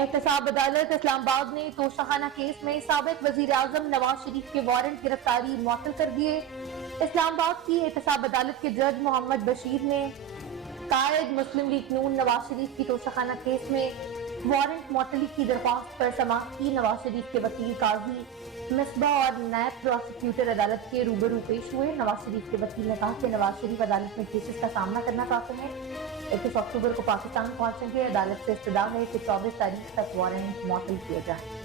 एहतसाब अदालत इस्लामाबाद ने तोशाखाना केस में साबिक वजीर आजम नवाज शरीफ के वारंट गिरफ्तारी मुअत्तल कर दिए। इस्लामाबाद की एहतसाब अदालत के जज मोहम्मद बशीर ने कायद मुस्लिम लीग नून नवाज शरीफ की तोशाखाना केस में वारंट मुअत्तली की दरख्वास्त पर समाअत की। नवाज शरीफ के वकील काजी मिसबा और नायब प्रोसिक्यूटर अदालत के रूबरू पेश हुए। नवाज शरीफ के वकील ने कहा कि नवाज शरीफ अदालत में केसेस का सामना करना चाहते हैं। 21 अक्टूबर को पाकिस्तान पहुंचेंगे। अदालत से इस्तदा है कि 24 तारीख तक वारंट मुअत्तल किया जाए।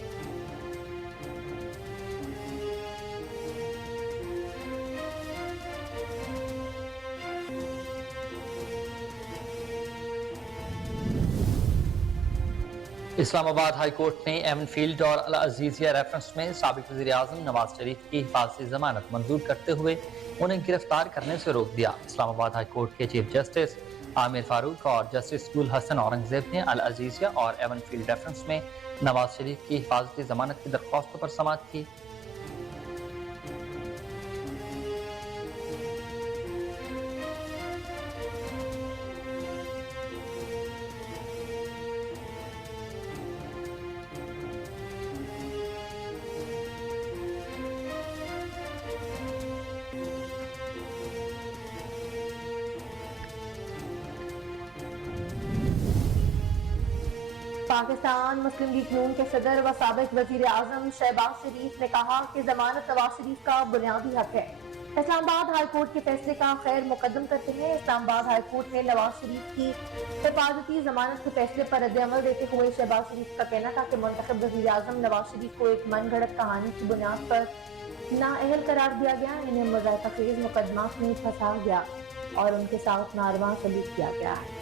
इस्लामाबाद हाई कोर्ट ने एवन फील्ड और अल अजीजिया रेफरेंस में साबिक वज़ीर आज़म नवाज शरीफ की हिफाजती जमानत मंजूर करते हुए उन्हें गिरफ्तार करने से रोक दिया। इस्लामाबाद हाई कोर्ट के चीफ जस्टिस आमिर फारूक और जस्टिस गुल हसन औरंगजेब ने अल अजीजिया और एवन फील्ड रेफरेंस में नवाज शरीफ की हिफाजती जमानत की दरख्वास्तों पर समाअत की। पाकिस्तान मुस्लिम लीग नून के सदर व साबिक वजीर आजम शहबाज शरीफ ने कहा कि जमानत नवाज शरीफ का बुनियादी हक है। इस्लामाबाद हाई कोर्ट के फैसले का खैर मुकदम करते हैं। इस्लामाबाद हाई कोर्ट ने नवाज शरीफ की हिफाजती जमानत के फैसले पर रद्द-ए-अमल देते हुए शहबाज शरीफ का कहना था कि मुंतखब वजीर आजम नवाज शरीफ को एक मनगढ़ंत कहानी की बुनियाद पर नाअहल करार दिया गया। इन्हें मुज़ाहिराखेज़ मुकदमात में फंसा गया और उनके साथ नारवा सलूक किया गया है।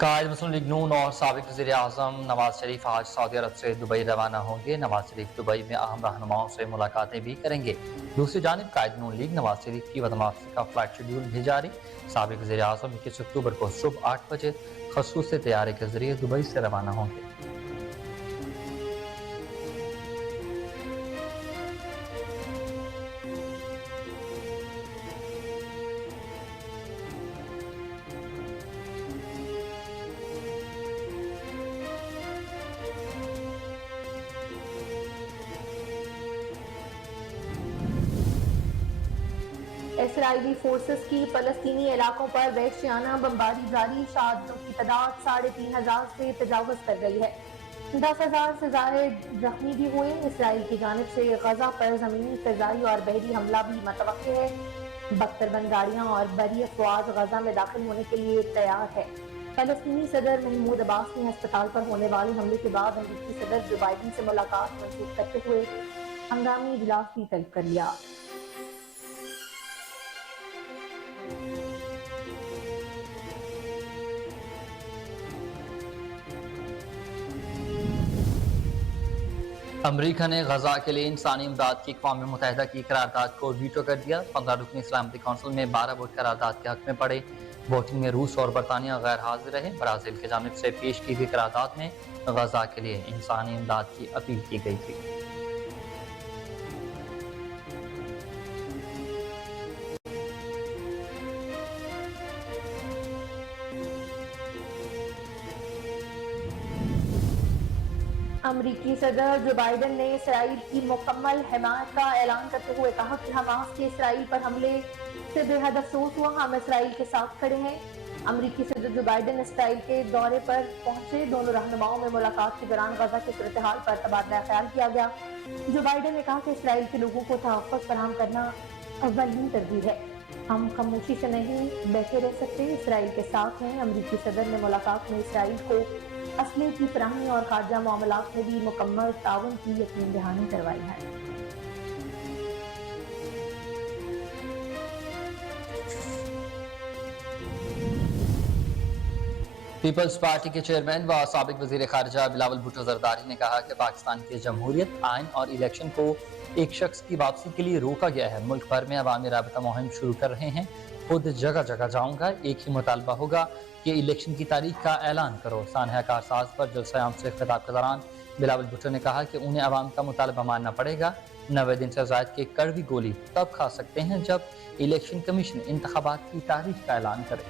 कायद मुस्लिम लीग नून और साबिक वज़ीर आज़म नवाज शरीफ आज सऊदी अरब से दुबई रवाना होंगे। नवाज शरीफ दुबई में अहम रहनुमाओं से मुलाकातें भी करेंगे। दूसरी जानिब कायद नून लीग नवाज शरीफ की वतन वापसी का फ्लाइट शेड्यूल भी जारी। साबिक वज़ीर आज़म 21 अक्टूबर को सुबह 8 बजे खसूसी तैयारे के जरिए दुबई से रवाना होंगे। इसराइली फोर्सेस की फलस्तीनी इलाकों पर वहशियाना बमबारी जारी। शहादतों की तादाद 3500 से तजावुज कर गई है। 10,000 से ज्यादा जख्मी भी हुए। इसराइल की जानिब से गजा पर जमीनी, फिजाई और बहरी हमला भी मुतवक्किल है। 72 गाड़ियां और बरी अफवाज गजा में दाखिल होने के लिए तैयार है। फलस्तीनी सदर महमूद अब्बास ने अस्पताल पर होने वाले हमले के बाद अमेरिकी सदर जो बाइडन से मुलाकात मंसूख करते हुए हंगामी इजलास भी तलब कर लिया। अमरीका ने गजा के लिए इंसानी इमदाद की अक़वाम मुत्तहिदा की करारदाद को वीटो कर दिया। 15 रुकनी सलामती कौंसिल में 12 वोट करारदाद के हक में पड़े। वोटिंग में रूस और बरतानिया गैर हाजिर रहे। ब्राज़ील की जानिब से पेश की गई करारदाद में गजा के लिए इंसानी इमदाद की अपील की गई थी। अमरीकी सदर जो बाइडन ने इसराइल की मुकम्मल हिमायत का ऐलान करते हुए कहा कि हमास के इसराइल पर हमले से बेहद अफसोस हुआ। हम इसराइल के साथ खड़े हैं। अमरीकी सदर जो बाइडन इसराइल के दौरे पर पहुंचे। दोनों रहनुमाओं में मुलाकात के दौरान गजा के सूरत-ए-हाल पर तबादला ख्याल किया गया। जो बाइडन ने कहा कि इसराइल के लोगों को तहफ़्फ़ुज़ फराहम करना अव्वलीन तरजीह है। हम खामोशी से नहीं बैठे रह सकते, इसराइल के साथ हैं। अमरीकी सदर ने मुलाकात में इसराइल को असले की फराहमी और खारजा मामलात में भी मुकम्मल ताउन की यकीन दहानी करवाई है। पीपल्स पार्टी के चेयरमैन व साबिक वजीर खारजा बिलावल भुट्टो जरदारी ने कहा कि पाकिस्तान की जमहूरियत, आइन और इलेक्शन को एक शख्स की वापसी के लिए रोका गया है। मुल्क भर में अवामी राबता मुहिम शुरू कर रहे हैं। खुद जगह जगह जाऊंगा। एक ही मुतालबा होगा कि इलेक्शन की तारीख का ऐलान करो। सानहा कारसाज पर जलसा आम से खिताब के दौरान बिलावल भुट्टो ने कहा कि उन्हें अवाम का मुतालबा मानना पड़ेगा। 90 दिन से ज़ायद की कड़वी गोली तब खा सकते हैं जब इलेक्शन कमीशन इंतखाबात की तारीख का ऐलान करे।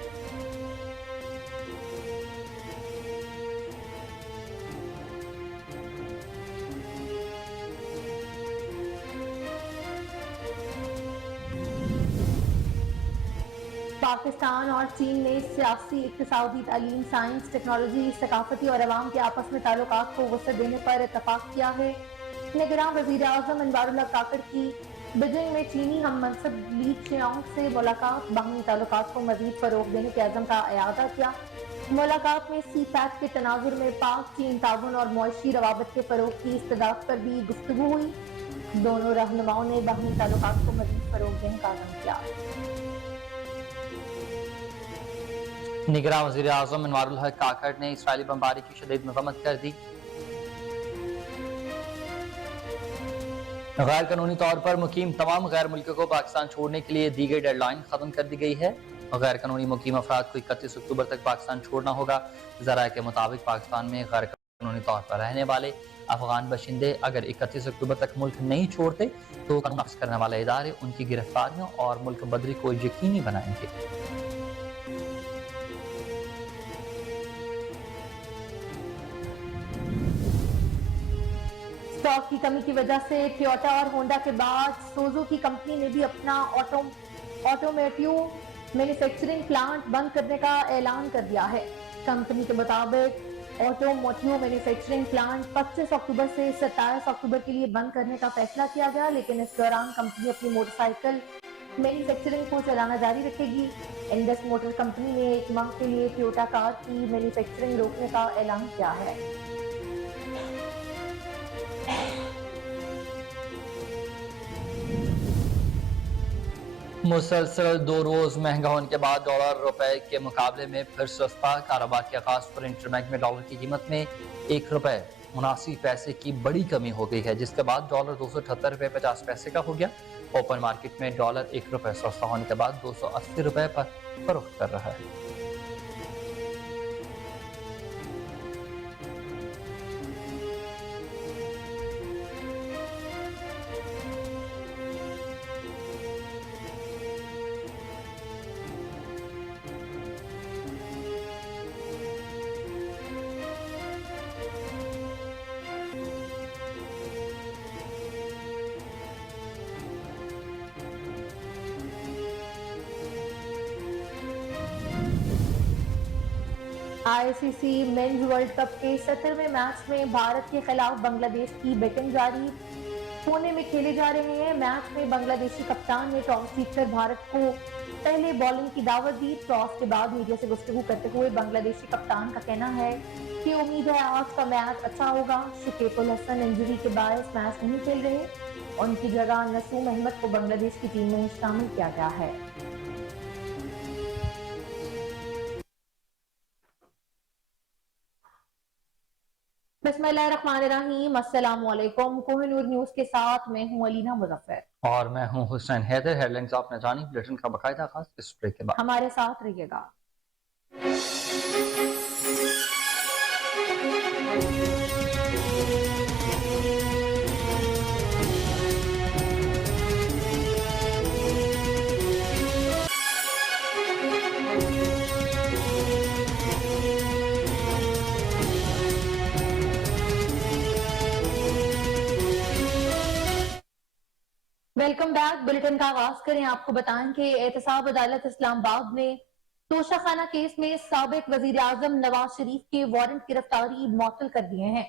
पाकिस्तान और चीन ने सियासी, इक्तिसादी, तालीम, साइंस, टेक्नोलॉजी, सकाफती और अवाम के आपस में ताल्लुकात को वसअत देने पर इत्तफाक किया है। निगरान वज़ीर आज़म अनवारुल्लाह काकड़ की बीजिंग में चीनी हम मनसब ली चियांग से मुलाकात, बाहमी ताल्लुकात को मज़ीद फ़रोग़ देने के अज़म का इआदा किया। मुलाकात में सी पैक के तनाजुर में पाक चीन ताउन और मुआशी रवाबत के फ़रोग़ की इस्तदाद पर भी गुफ्तगू हुई। दोनों रहनुमाओं ने बाहमी ताल्लुकात को मज़ीद फ़रोग़ देने का अज़म किया। निगरान वज़ीर आज़म अनवारुल्लाह काकड़ ने इसराइली बमबारी की शदीद मज़म्मत कर दी। गैर कानूनी तौर पर मुकीम तमाम गैर मुल्कियों को पाकिस्तान छोड़ने के लिए दी गई डेडलाइन खत्म कर दी गई है। गैर कानूनी मुकीम अफराद को 31 अक्टूबर तक पाकिस्तान छोड़ना होगा। ज़राए के मुताबिक पाकिस्तान में गैर कानूनी तौर पर रहने वाले अफगान बशिंदे अगर 31 अक्टूबर तक मुल्क नहीं छोड़ते तो कानून नाफिज करने वाले इदारे उनकी गिरफ्तारियों और मुल्क बदरी को यकीनी बनाएंगे। स्टॉक की कमी की वजह से टोयोटा और होंडा के बाद सुजुकी कंपनी ने भी अपना ऑटोमोटिव मैन्युफैक्चरिंग प्लांट बंद करने का ऐलान कर दिया है। कंपनी के मुताबिक ऑटोमोटिव मैन्युफैक्चरिंग प्लांट 25 अक्टूबर से 27 अक्टूबर के लिए बंद करने का फैसला किया गया, लेकिन इस दौरान कंपनी अपनी मोटरसाइकिल मैन्युफैक्चरिंग को चलाना जारी रखेगी। इंडस मोटर कंपनी ने एक माह के लिए टोयोटा कार की मैन्युफैक्चरिंग रोकने का ऐलान किया है। मुसलसल 2 रोज महंगा होने के बाद डॉलर रुपए के मुकाबले में फिर सस्ता। कारोबार के आगाज पर इंटरबैंक में डॉलर की कीमत में 1 रुपए 79 पैसे की बड़ी कमी हो गई है, जिसके बाद डॉलर 278 रुपए 50 पैसे का हो गया। ओपन मार्केट में डॉलर 1 रुपए सस्ता होने के बाद 280 रुपए पर फरोख्त कर रहा है। आईसीसी मेंस वर्ल्ड कप के 17वें मैच में भारत के खिलाफ बांग्लादेश की बैटिंग जारी। पुणे में खेले जा रहे हैं मैच में बांग्लादेशी कप्तान ने टॉस जीतकर भारत को पहले बॉलिंग की दावत दी। टॉस के बाद मीडिया से गुफ्तगू करते हुए बांग्लादेशी कप्तान का कहना है कि उम्मीद है आज का मैच अच्छा होगा। शुकीब उल हसन इंजरी के बायस मैच नहीं खेल रहे, उनकी जगह नसूम अहमद को बांग्लादेश की टीम में शामिल किया गया है। बिस्मिल्लाहिर्रहमानिर्रहीम, अस्सलाम वालेकुम। कोहिनूर न्यूज के साथ मैं हूं अलीना मुजफ्फर और मैं हूं हुसैन हैदर। हेडलाइंस आपने जानी, बुलेटिन का बाकायदा आगाज इस ब्रेक के बाद। हमारे साथ रहिएगा। Welcome back. बुलेटिन का आगाज करें। आपको बताएं कि एहतसाब अदालत इस्लामाबाद ने तोशाखाना केस में साबिक वजीर आजम नवाज शरीफ के वारंट गिरफ्तारी मुअत्तल कर दिए हैं।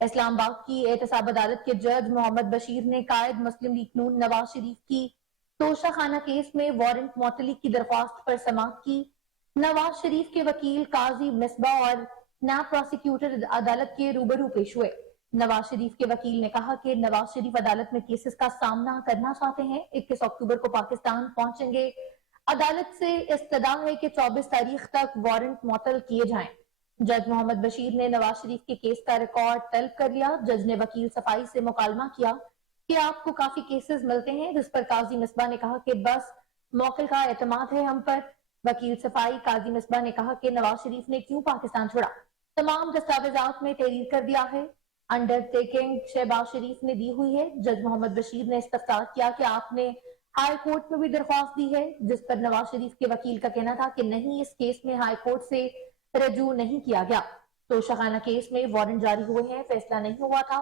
इस्लामाबाद की एहतसाब अदालत के जज मोहम्मद बशीर ने कायद मुस्लिम लीग नून नवाज शरीफ की तोशाखाना केस में वारंट मुअत्तली की दरख्वास्त पर समाअत की। नवाज शरीफ के वकील काजी मिसबा और नायब प्रोसिक्यूटर अदालत के रूबरू पेश हुए। नवाज शरीफ के वकील ने कहा कि नवाज शरीफ अदालत में केसेस का सामना करना चाहते हैं। 21 अक्टूबर को पाकिस्तान पहुंचेंगे। अदालत से इस्तदा है कि 24 तारीख तक वारंट मुअत्तल किए जाएं। जज मोहम्मद बशीर ने नवाज शरीफ के केस का रिकॉर्ड तलब कर लिया। जज ने वकील सफाई से मुकालमा किया कि आपको काफी केसेस मिलते हैं, जिस पर काजी मिसबा ने कहा कि बस मौकिल का एतमाद है हम पर। वकील सफाई काजी मिसबा ने कहा कि नवाज शरीफ ने क्यों पाकिस्तान छोड़ा, तमाम दस्तावेजात में तहरीर कर दिया है। अंडरटेकिंग शहबाज शरीफ ने दी हुई है। जज मोहम्मद बशीर ने इस्तफसार किया कि आपने हाई कोर्ट में भी दरख्वास्त दी है, जिस पर नवाज शरीफ के वकील का कहना था कि नहीं, इस केस में हाई कोर्ट से रजू नहीं किया गया। तोशाखाना केस में वारंट जारी हुए हैं, फैसला नहीं हुआ था।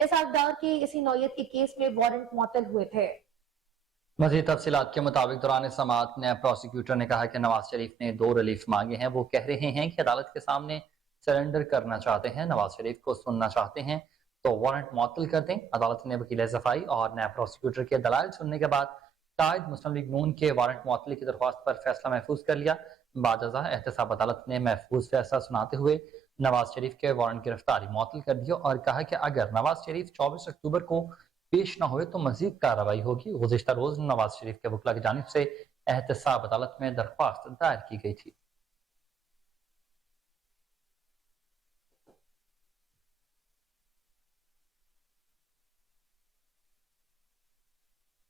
इस हकदार के इसी नौयत के केस में वारंट मुअत्तल हुए थे। مزید تفصیلات کے مطابق دوران سماعت نیب پروسیکیوٹر نے کہا کہ نواز شریف نے 2 ریلیف مانگے ہیں۔ وہ کہہ رہے ہیں کہ عدالت کے سامنے سرنڈر کرنا چاہتے ہیں، نواز شریف کو سننا چاہتے ہیں تو وارنٹ معطل کر دیں۔ عدالت نے وکیل صفائی اور نیب پروسیکیوٹر کے دلائل سننے کے بعد قائد مسلم لیگ نون کے وارنٹ معطلی کی درخواست پر فیصلہ محفوظ کر لیا۔ بعد ازاں احتساب عدالت نے محفوظ فیصلہ سناتے ہوئے نواز شریف کے وارنٹ گرفتاری معطل کر دیا اور کہا کہ اگر نواز شریف 24 اکتوبر کو پیش نہ ہوئے تو مزید کارروائی ہوگی۔ گزشتہ روز نواز شریف کے وکلا کی جانب سے احتساب عدالت میں درخواست دائر کی گئی تھی۔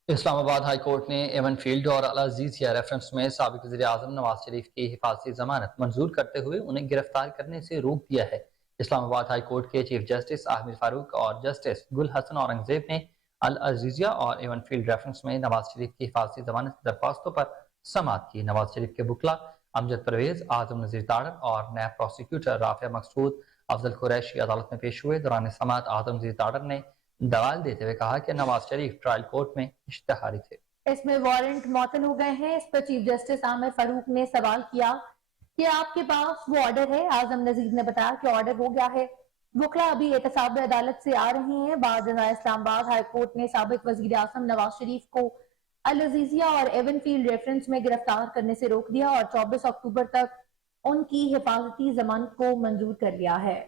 اسلام آباد ہائی کورٹ نے ایون فیلڈ اور العزیزیہ ریفرنس میں سابق وزیر اعظم نواز شریف کی حفاظتی ضمانت منظور کرتے ہوئے انہیں گرفتار کرنے سے روک دیا ہے۔ اسلام آباد ہائی کورٹ کے چیف جسٹس عامر فاروق اور جسٹس گل حسن اورنگزیب نے العزیزیہ اور ایون فیلڈ ریفرنس میں نواز شریف کی حفاظتی ضمانت کی درخواستوں پر سماعت کی۔ نواز شریف کے وکلا امجد پرویز، اعظم نذیر تاڑر اور نیب پروسیکیوٹر رافع مقصود افضل قریشی عدالت میں پیش ہوئے۔ دوران سماعت اعظم نذیر تاڑر نے دلائل دیتے ہوئے کہا کہ نواز شریف ٹرائل کورٹ میں اشتہاری تھے۔ اس میں وارنٹ معطل ہو گئے ہیں۔ اس پر چیف جسٹس عامر فاروق نے سوال کیا کہ آپ کے پاس وہ آرڈر ہے؟ اعظم نذیر نے بتایا کہ آرڈر ہو گیا ہے، وکلا ابھی احتساب عدالت سے آ رہے ہیں۔ بعد ازاں اسلام آباد ہائی کورٹ نے سابق وزیر اعظم نواز شریف کو العزیزیہ اور ایون فیلڈ ریفرنس میں گرفتار کرنے سے روک دیا اور 24 اکتوبر تک ان کی حفاظتی ضمانت کو منظور کر لیا ہے۔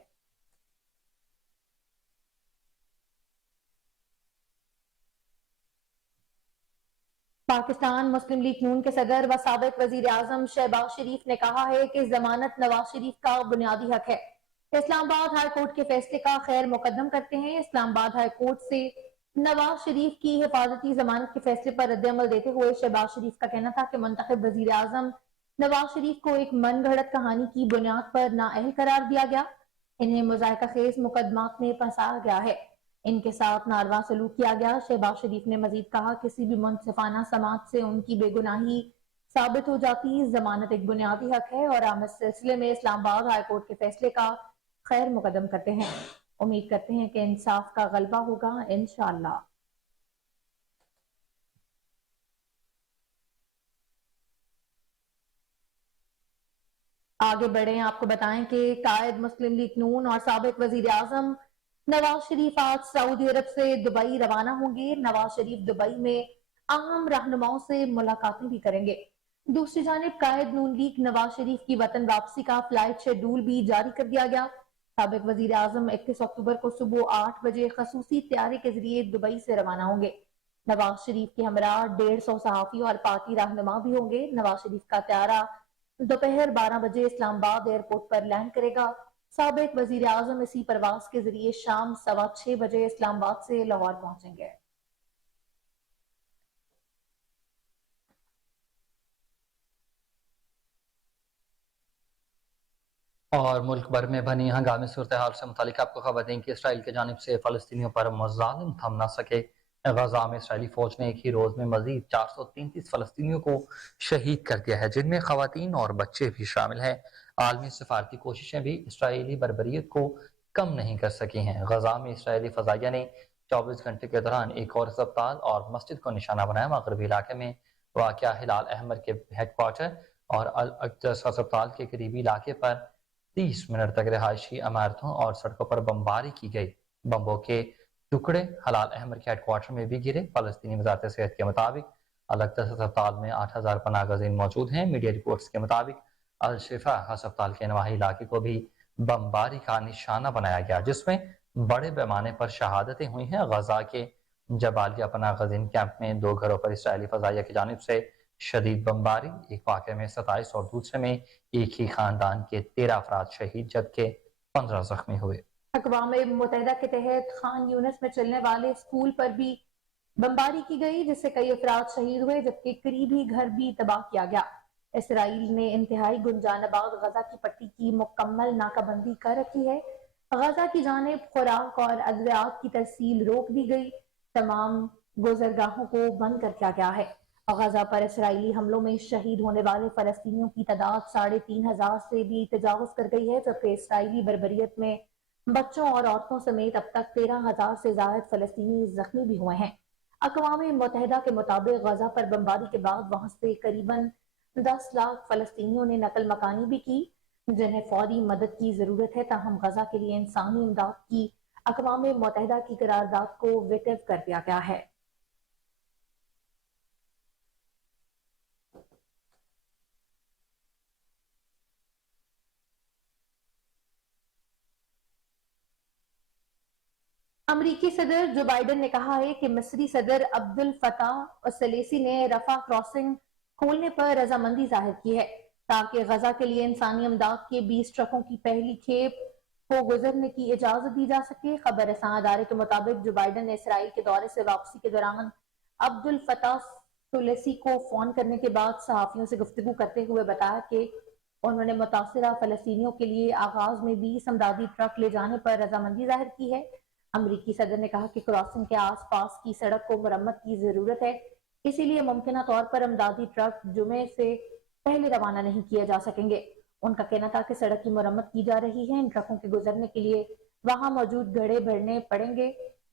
پاکستان مسلم لیگ نون کے صدر و سابق وزیر اعظم شہباز شریف نے کہا ہے کہ ضمانت نواز شریف کا بنیادی حق ہے۔ اسلام آباد ہائی کورٹ کے فیصلے کا خیر مقدم کرتے ہیں۔ اسلام آباد ہائی کورٹ سے نواز شریف کی حفاظتی ضمانت کے فیصلے پر رد عمل دیتے ہوئے شہباز شریف کا کہنا تھا کہ منتخب وزیر اعظم نواز شریف کو ایک من گھڑت کہانی کی بنیاد پر نااہل قرار دیا گیا، انہیں مذائقہ خیز مقدمات میں پھنسایا گیا ہے، ان کے ساتھ ناروا سلوک کیا گیا۔ شہباز شریف نے مزید کہا کسی بھی منصفانہ سماعت سے ان کی بے گناہی ثابت ہو جاتی، ضمانت ایک بنیادی حق ہے اور ہم اس سلسلے میں اسلام آباد ہائی کورٹ کے فیصلے کا خیر مقدم کرتے ہیں، امید کرتے ہیں کہ انصاف کا غلبہ ہوگا انشاءاللہ۔ آگے بڑھیں، آپ کو بتائیں کہ قائد مسلم لیگ نون اور سابق وزیر اعظم نواز شریف آج سعودی عرب سے دبئی روانہ ہوں گے۔ نواز شریف دبئی میں اہم رہنماؤں سے ملاقاتیں بھی کریں گے۔ دوسری جانب قائد نون لیگ نواز شریف کی وطن واپسی کا فلائٹ شیڈول بھی جاری کر دیا گیا۔ سابق وزیر اعظم 31 اکتوبر کو صبح 8 بجے خصوصی طیارے کے ذریعے دبئی سے روانہ ہوں گے۔ نواز شریف کے ہمراہ 150 صحافی اور پارٹی رہنما بھی ہوں گے۔ نواز شریف کا طیارہ دوپہر 12 بجے اسلام آباد ایئرپورٹ پر لینڈ کرے گا۔ سابق وزیر اعظم اسی پرواز کے ذریعے شام 6:15 بجے اسلام آباد سے لاہور پہنچیں گے۔ اور ملک بھر میں بنی ہنگامی صورتحال سے متعلق آپ کو خبر دیں کہ اسرائیل کی جانب سے فلسطینیوں پر مظالم تھم نہ سکے۔ غزہ میں اسرائیلی فوج نے ایک ہی روز میں مزید 433 فلسطینیوں کو شہید کر دیا ہے، جن میں خواتین اور بچے بھی شامل ہیں۔ عالمی سفارتی کوششیں بھی اسرائیلی بربریت کو کم نہیں کر سکی ہیں۔ غزہ میں اسرائیلی فضائیہ نے 24 گھنٹے کے دوران ایک اور ہسپتال اور مسجد کو نشانہ بنایا۔ مغربی علاقے میں واقع ہلال احمر کے ہیڈ کوارٹر اور الاقدس ہسپتال کے قریبی علاقے پر 30 منٹ تک رہائشی عمارتوں اور سڑکوں پر بمباری کی گئی۔ بمبوں کے ٹکڑے ہلال احمر کے ہیڈ کوارٹر میں بھی گرے۔ فلسطینی وزارت صحت کے مطابق الاقدس ہسپتال میں 8000 پناہ گزین موجود ہیں۔ میڈیا رپورٹس کے مطابق الشفا ہسپتال کے نواحی علاقے کو بھی بمباری کا نشانہ بنایا گیا، جس میں بڑے پیمانے پر شہادتیں ہوئی ہیں۔ غزہ کے جبالیہ پناہ گزین کیمپ میں 2 گھروں پر اسرائیلی فضائیہ کی جانب سے شدید بمباری، ایک واقعے میں 27 اور دوسرے میں ایک ہی خاندان کے 13 افراد شہید جبکہ 15 زخمی ہوئے۔ اقوام متحدہ کے تحت خان یونس میں چلنے والے اسکول پر بھی بمباری کی گئی، جس سے کئی افراد شہید ہوئے جبکہ قریبی گھر بھی تباہ کیا گیا۔ اسرائیل نے انتہائی گنجان آباد غزہ کی پٹی کی مکمل ناکہ بندی کر رکھی ہے۔ غزہ کی جانب خوراک اور ادویات کی ترسیل روک دی گئی، تمام گزرگاہوں کو بند کر دیا گیا ہے۔ غزہ پر اسرائیلی حملوں میں شہید ہونے والے فلسطینیوں کی تعداد 3500 سے بھی تجاوز کر گئی ہے، جبکہ اسرائیلی بربریت میں بچوں اور عورتوں سمیت اب تک 13,000 سے زائد فلسطینی زخمی بھی ہوئے ہیں۔ अक़वाम मुत्तहिदा के मुताबिक गजा पर बमबारी के बाद वहां से करीबन 10 लाख फलस्तीनियों ने नकल मकानी भी की, जिन्हें फौरी मदद की जरूरत है। ताहम गजा के लिए इंसानी इमदाद की अक़वाम मुत्तहिदा की करारदाद को वेटिव कर दिया गया है। अमरीकी सदर जो बाइडन ने कहा है कि मिस्री सदर अब्दुल फताह सलेसी ने रफा क्रॉसिंग खोलने पर रजामंदी जाहिर की है ताकि गजा के लिए इंसानी इमदाद के 20 ट्रकों की पहली खेप को गुजरने की इजाजत दी जा सके। खबर रसां अदारे के मुताबिक जो बाइडन ने इसराइल के दौरे से वापसी के दौरान अब्दुल फताह सलेसी को फोन करने के बाद सहाफियों से गुफ्तगू करते हुए बताया कि उन्होंने मुतासरा फलस्तीनियों के लिए आगाज में 20 इमदादी ट्रक ले जाने पर रजामंदी जाहिर की है। अमरीकी सदर ने कहा कि क्रॉसिंग के आसपास की सड़क को मरम्मत की जरूरत है, इसीलिए मुमकिना तौर पर इमदादी ट्रक जुमे से पहले रवाना नहीं किए जा सकेंगे। उनका कहना था कि सड़क की मरम्मत की जा रही है, इन ट्रकों के गुजरने के लिए वहां मौजूद गड्ढे भरने पड़ेंगे।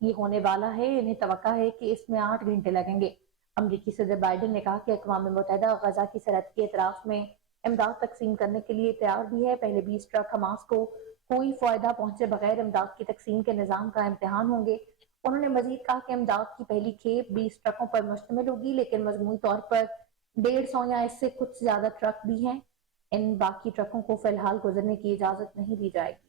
ये होने वाला है, इन्हें तवक्का है कि इसमें 8 घंटे लगेंगे। अमरीकी सदर बाइडन ने कहा कि अक़वाम मुत्तहिदा गजा की सरहद के एतराफ में इमदाद तकसीम करने के लिए तैयार भी है। पहले 20 ट्रक हमास को कोई फायदा पहुंचे बगैर इमदाद की तकसीम के निजाम का इम्तिहान होंगे। उन्होंने मजीद कहा कि इमदाद की पहली खेप 20 ट्रकों पर मुश्तमिल होगी, लेकिन मजमूई तौर पर 150 या इससे कुछ ज्यादा ट्रक भी हैं। इन बाकी ट्रकों को फिलहाल गुजरने की इजाजत नहीं दी जाएगी।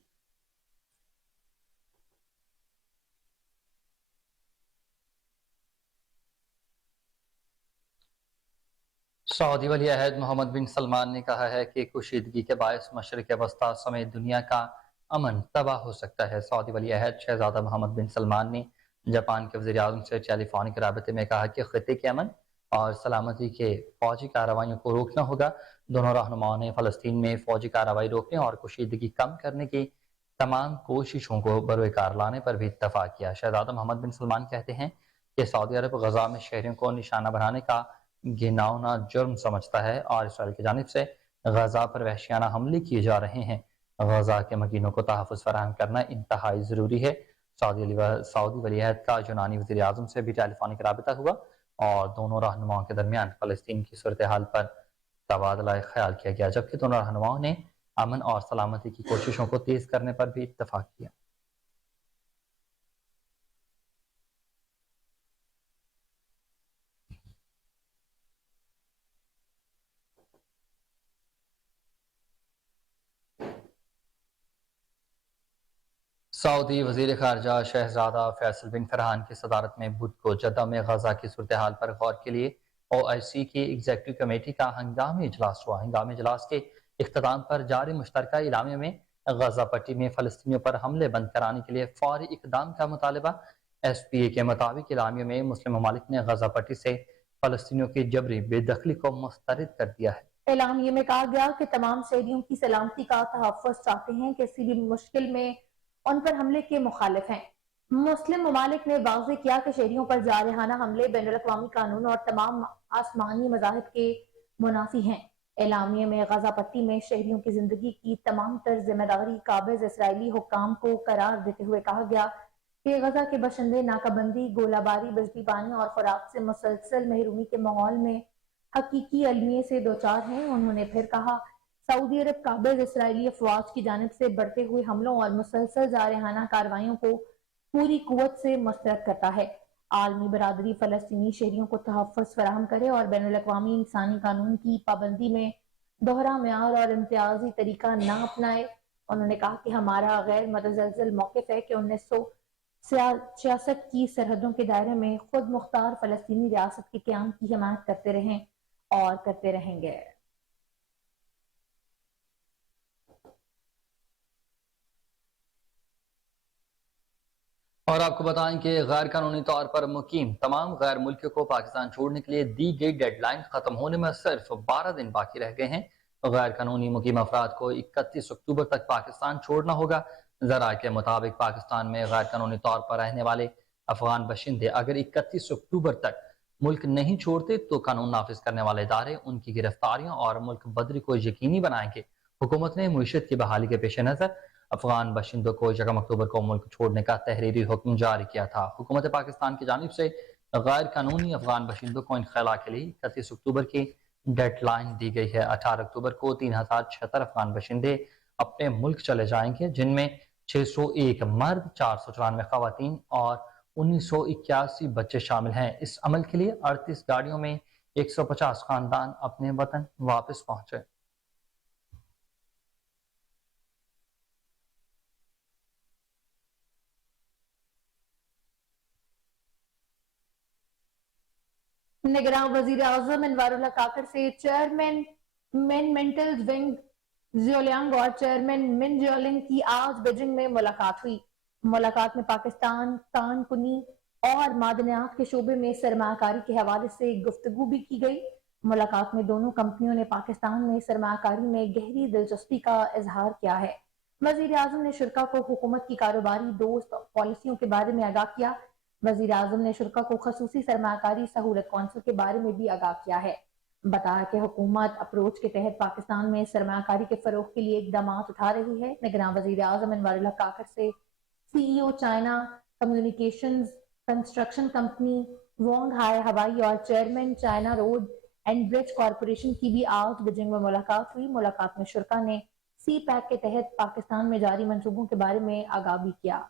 सऊदी वली अहद मोहम्मद बिन सलमान ने कहा है कि कुशीदगी के बायस मशरिक वस्ता समेत दुनिया का अमन तबाह हो सकता है। सऊदी वली अहद शहजादा मोहम्मद बिन सलमान ने जापान के वज़ीर आज़म से टेलीफोनिक राबते में कहा कि खित्ते के अमन और सलामती के फौजी कार्रवाइयों को रोकना होगा। दोनों रहनुमाओं ने फ़लस्तीन में फौजी कार्रवाई रोकने और कुशीदगी कम करने की तमाम कोशिशों को बरोकार लाने पर भी इत्तफाक किया। शहजादा मोहम्मद बिन सलमान कहते हैं कि सऊदी अरब गजा में शहरियों को निशाना बनाने का घिनौना जुर्म समझता है और इसराइल की जानिब से गजा पर वहशियाना हमले किए जा रहे हैं। गजा के मकीनों को तहफ़्फ़ुज़ फराहम करना इंतहाई ज़रूरी है। सऊदी वली अहद का यूनानी वज़ीर आज़म से भी टेलीफोनिक राबिता हुआ और दोनों रहनुमाओं के दरमियान फ़लस्तीन की सूरत हाल पर तबादला ख्याल किया गया, जबकि दोनों रहनुमाओं ने अमन और सलामती की कोशिशों को तेज़ करने पर भी इत्तफाक किया। सऊदी वज़ीर ख़ारजा शहज़ादा फैसल बिन फरहान की सदारत में बुध को जद्दा में गजा की सूरत हाल पर गौर के लिए OIC की एग्जीक्यूटिव कमेटी का हंगामी इजलास हुआ। हंगामी इजलास के इख्तिताम पर जारी मुश्तरका इलामे में गजा पट्टी में फ़लस्तीनियों पर हमले बंद कराने के लिए फौरी इक़दाम का मुतालबा। SPA के मुताबिक इलामे में मुस्लिम ममालिक ने गजा पट्टी से फ़लस्तीनियों की जबरी बेदखली को मुस्तरद कर दिया है। एलामिये में कहा गया कि तमाम शहरियों की सलामती का तहफ़्फ़ुज़ चाहते हैं, किसी भी मुश्किल में उन पर हमले के मुखालिफ हैं। मुस्लिम ममालिक ने वाज़ेह किया कि शहरियों पर जारहाना हमले बैनुल-अक़वामी कानून और तमाम आसमानी मज़ाहिब के मुनाफी हैं। एलामिये में गजा पट्टी में शहरियों की जिंदगी की तमाम तर जिम्मेदारी काबिज़ इसराइली हुक्काम को करार देते हुए कहा गया कि गजा के बशिंदे नाकाबंदी, गोलाबारी, बिजली पानी और खुराक से मुसलसल महरूमी के माहौल में हकीकी अलमिये से दो चार हैं। उन्होंने फिर कहा, सऊदी अरब काबिज़ इसराइली अफवाज की जानिब से बढ़ते हुए हमलों और मुसलसल जारहाना कार्रवाइयों को पूरी कुव्वत से मुस्तरद करता है। आलमी बरादरी फ़लस्तीनी शहरियों को तहफ़्फ़ुज़ फराहम करे और बैनुल-अक़वामी इंसानी कानून की पाबंदी में दोहरा मेयार और इम्तियाजी तरीका न अपनाए। उन्होंने कहा कि हमारा गैर मतज़लज़ल मौक़िफ़ है कि 1966 की सरहदों के दायरे में खुद मुख्तार फ़लस्तीनी रियासत के क़याम की हिमायत करते रहें और करते रहेंगे। और आपको बताएं कि गैर कानूनी तौर पर मुकीम तमाम गैर मुल्कियों को पाकिस्तान छोड़ने के लिए दी गई डेडलाइन खत्म होने में सिर्फ 12 दिन बाकी रह गए हैं। गैर कानूनी मुकीम अफराद को 31 अक्टूबर तक पाकिस्तान छोड़ना होगा। जरा के मुताबिक पाकिस्तान में गैर कानूनी तौर पर रहने वाले अफगान बशिंदे अगर 31 अक्टूबर तक मुल्क नहीं छोड़ते तो कानून नाफिज करने वाले इदारे उनकी गिरफ्तारियों और मुल्क बदरी को यकीनी बनाएंगे। हुकूमत ने मईशत की बहाली के पेश नजर अफगान बशिंदों को 1 अक्टूबर को मुल्क छोड़ने का तहरीरी हुक्म जारी किया था। हुकूमत पाकिस्तान की जानिब से غیر قانونی افغان باشندوں کو انخلا کے لیے 31 اکتوبر کی ڈیڈ لائن دی گئی ہے۔ 18 اکتوبر کو 3076 افغان باشندے اپنے ملک چلے جائیں گے، جن میں 601 مرد، 494 خواتین اور 1981 بچے شامل ہیں۔ اس عمل کے لیے 38 گاڑیوں میں 150 خاندان اپنے وطن واپس پہنچے۔ نگراں وزیر اعظم انوار اللہ کاکڑ سے چیئرمین من مینٹل ونگ زیولانگ اور چیئرمین من جیولنگ کی آج بیجنگ میں ملاقات ہوئی۔ ملاقات میں پاکستان کان کنی اور معدنیات کے شعبے میں سرمایہ کاری کے حوالے سے گفتگو بھی کی گئی۔ ملاقات میں دونوں کمپنیوں نے پاکستان میں سرمایہ کاری میں گہری دلچسپی کا اظہار کیا ہے۔ وزیر اعظم نے شرکا کو حکومت کی کاروباری دوست پالیسیوں کے بارے میں آگاہ کیا۔ وزیر اعظم نے شرکا کو خصوصی سرمایہ کاری سہولت کونسل کے بارے میں بھی آگاہ کیا ہے۔ بتایا کہ حکومت اپروچ کے تحت پاکستان میں سرمایہ کاری کے فروغ کے لیے اقدامات اٹھا رہی ہے۔ نگراں وزیر اعظم انوار اللہ کاکڑ سے سی ای او چائنا کمیونیکیشنز کنسٹرکشن کمپنی وانگ ہائی ہوائی اور chairman China road and bridge corporation کی بھی آج بیجنگ میں ملاقات ہوئی۔ ملاقات میں شرکا نے سی پیک کے تحت پاکستان میں جاری منصوبوں کے بارے میں آگاہ بھی کیا۔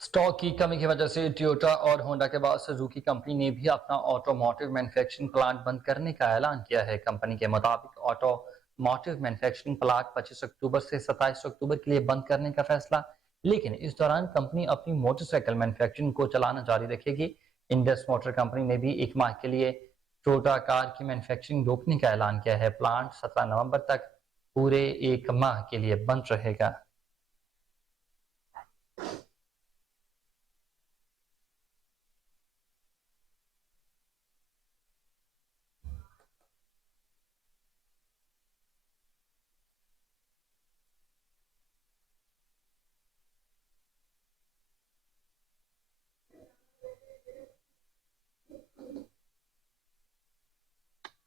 سٹاک کی کمی کی وجہ سے ٹویوٹا اور ہونڈا کے بعد سوزوکی کمپنی نے بھی اپنا آٹوموٹیو مینوفیکچرنگ پلانٹ بند کرنے کا اعلان کیا ہے۔ کمپنی کے مطابق آٹوموٹیو مینوفیکچرنگ پلانٹ 25 اکتوبر سے 27 اکتوبر کے لیے بند کرنے کا فیصلہ، لیکن اس دوران کمپنی اپنی موٹر سائیکل مینوفیکچرنگ کو چلانا جاری رکھے گی۔ انڈس موٹر کمپنی نے بھی 1 ماہ کے لیے ٹویوٹا کار کی مینوفیکچرنگ روکنے کا اعلان کیا ہے۔ پلانٹ 17 نومبر تک پورے 1 ماہ کے لیے بند رہے گا۔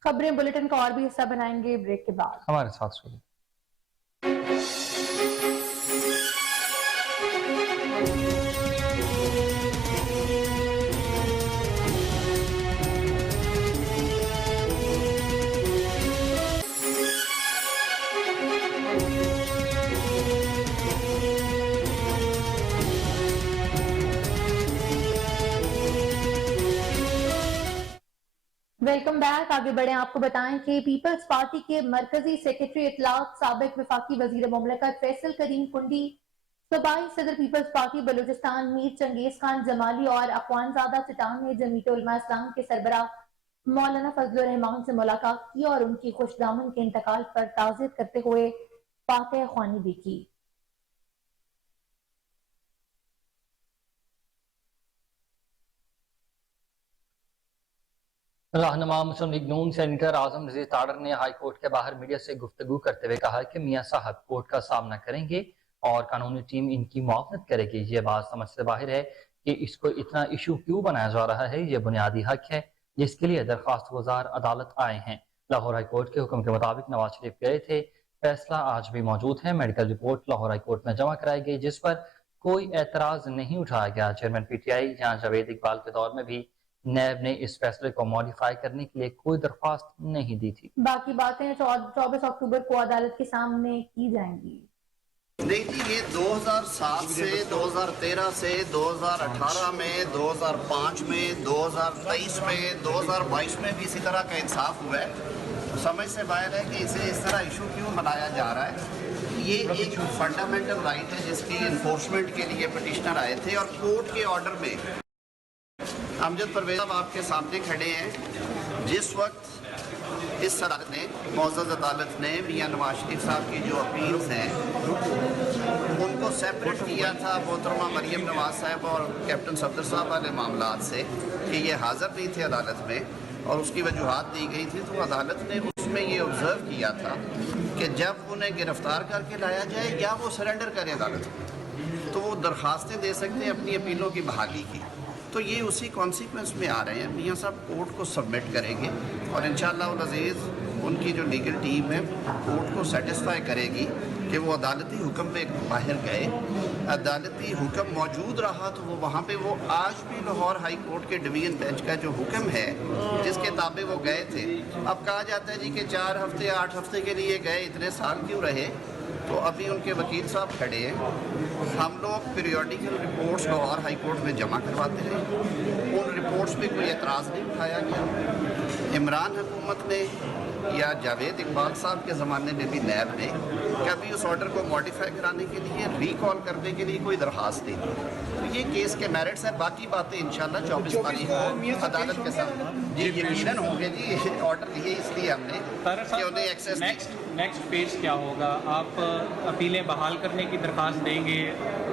خبریں بلیٹن کا اور بھی حصہ بنائیں گے بریک کے بعد۔ ہمارے ساتھ سنیے۔ Welcome back. آگے بڑھیں، آپ کو بتائیں کہ پیپلز پارٹی کے مرکزی سیکریٹری اطلاعات سابق وفاقی وزیر مملکت فیصل کریم کنڈی، صوبائی صدر پیپلز پارٹی بلوچستان میر چنگیز خان جمالی اور اخوان زادہ چٹان نے جمعیت علماء اسلام کے سربراہ مولانا فضل الرحمان سے ملاقات کی اور ان کی خوش دامن کے انتقال پر تعزیت کرتے ہوئے فاتح خوانی بھی کی۔ رہنما مسلم لیگ نون سینیٹر اعظم نذیر تاڑر نے ہائی کورٹ کے باہر میڈیا سے گفتگو کرتے ہوئے کہا کہ میاں صاحب کورٹ کا سامنا کریں گے اور قانونی ٹیم ان کی معاونت کرے گی۔ یہ بات سمجھ سے باہر ہے کہ اس کو اتنا ایشو کیوں بنایا جا رہا ہے۔ یہ بنیادی حق ہے جس کے لیے درخواست گزار عدالت آئے ہیں۔ لاہور ہائی کورٹ کے حکم کے مطابق نواز شریف گئے تھے۔ فیصلہ آج بھی موجود ہے۔ Medical report Lahore high court میں جمع کرائی گئی جس پر کوئی اعتراض نہیں اٹھایا گیا۔ چیئرمین پی ٹی آئی یہاں جاوید اقبال کے دور میں بھی نیب نے اس فیصلے کو موڈیفائی کرنے کے لیے کوئی درخواست نہیں دی تھی۔ باقی باتیں 24 اکتوبر کو عدالت کے سامنے کی جائیں گی۔ نہیں جی، یہ 2007 سے 2013 سے 2018 میں 2005 میں 2023 میں 2022 میں بھی اسی طرح کا انصاف ہوا ہے۔ سمجھ سے باہر ہے کہ اسے اس طرح ایشو کیوں بنایا جا رہا ہے۔ یہ ایک فنڈامنٹل رائٹ ہے جس کی انفورسمنٹ کے لیے پٹیشنر آئے تھے اور کورٹ کے آرڈر میں امجد پرویز صاحب آپ کے سامنے کھڑے ہیں۔ جس وقت اس عدالت نے، معزز عدالت نے میاں نواز شریف صاحب کی جو اپیلز ہیں ان کو سیپریٹ کیا تھا محترمہ مریم نواز صاحب اور کیپٹن صفدر صاحب والے معاملات سے کہ یہ حاضر نہیں تھے عدالت میں اور اس کی وجوہات دی گئی تھی، تو عدالت نے اس میں یہ آبزرو کیا تھا کہ جب انہیں گرفتار کر کے لایا جائے یا وہ سرنڈر کریں عدالت کو تو وہ درخواستیں دے سکتے ہیں اپنی اپیلوں کی بحالی کی۔ تو یہ اسی کانسیکوینس میں آ رہے ہیں. میاں صاحب کورٹ کو سبمٹ کریں گے اور انشاءاللہ العزیز ان کی جو لیگل ٹیم ہے کورٹ کو سیٹسفائی کرے گی کہ وہ عدالتی حکم پہ باہر گئے. عدالتی حکم موجود رہا تو وہ وہاں پہ وہ آج بھی لاہور ہائی کورٹ کے ڈویژن بینچ کا جو حکم ہے جس کے تابع وہ گئے تھے. اب کہا جاتا ہے جی کہ 4 ہفتے 8 ہفتے کے لیے گئے, اتنے سال کیوں رہے؟ تو ابھی ان کے وکیل صاحب کھڑے ہیں. ہم لوگ periodical reports Lahore high court میں جمع کرواتے رہے, ان رپورٹس پہ کوئی اعتراض نہیں اٹھایا گیا. عمران حکومت نے یا جاوید اقبال صاحب کے زمانے میں بھی نیب نے کبھی اس آرڈر کو ماڈیفائی کرانے کے لیے ریکال کرنے کے لیے کوئی درخواست نہیں دی. تو یہ کیس کے میرٹس ہیں. باقی باتیں انشاءاللہ 24 تاریخ کو عدالت کے ساتھ جی یقیناً ہوں گے. جی آرڈر لیے اس لیے ہم نے کہ انہیں ایکسیس نیکسٹ فیز کیا ہوگا؟ آپ اپیلیں بحال کرنے کی درخواست دیں گے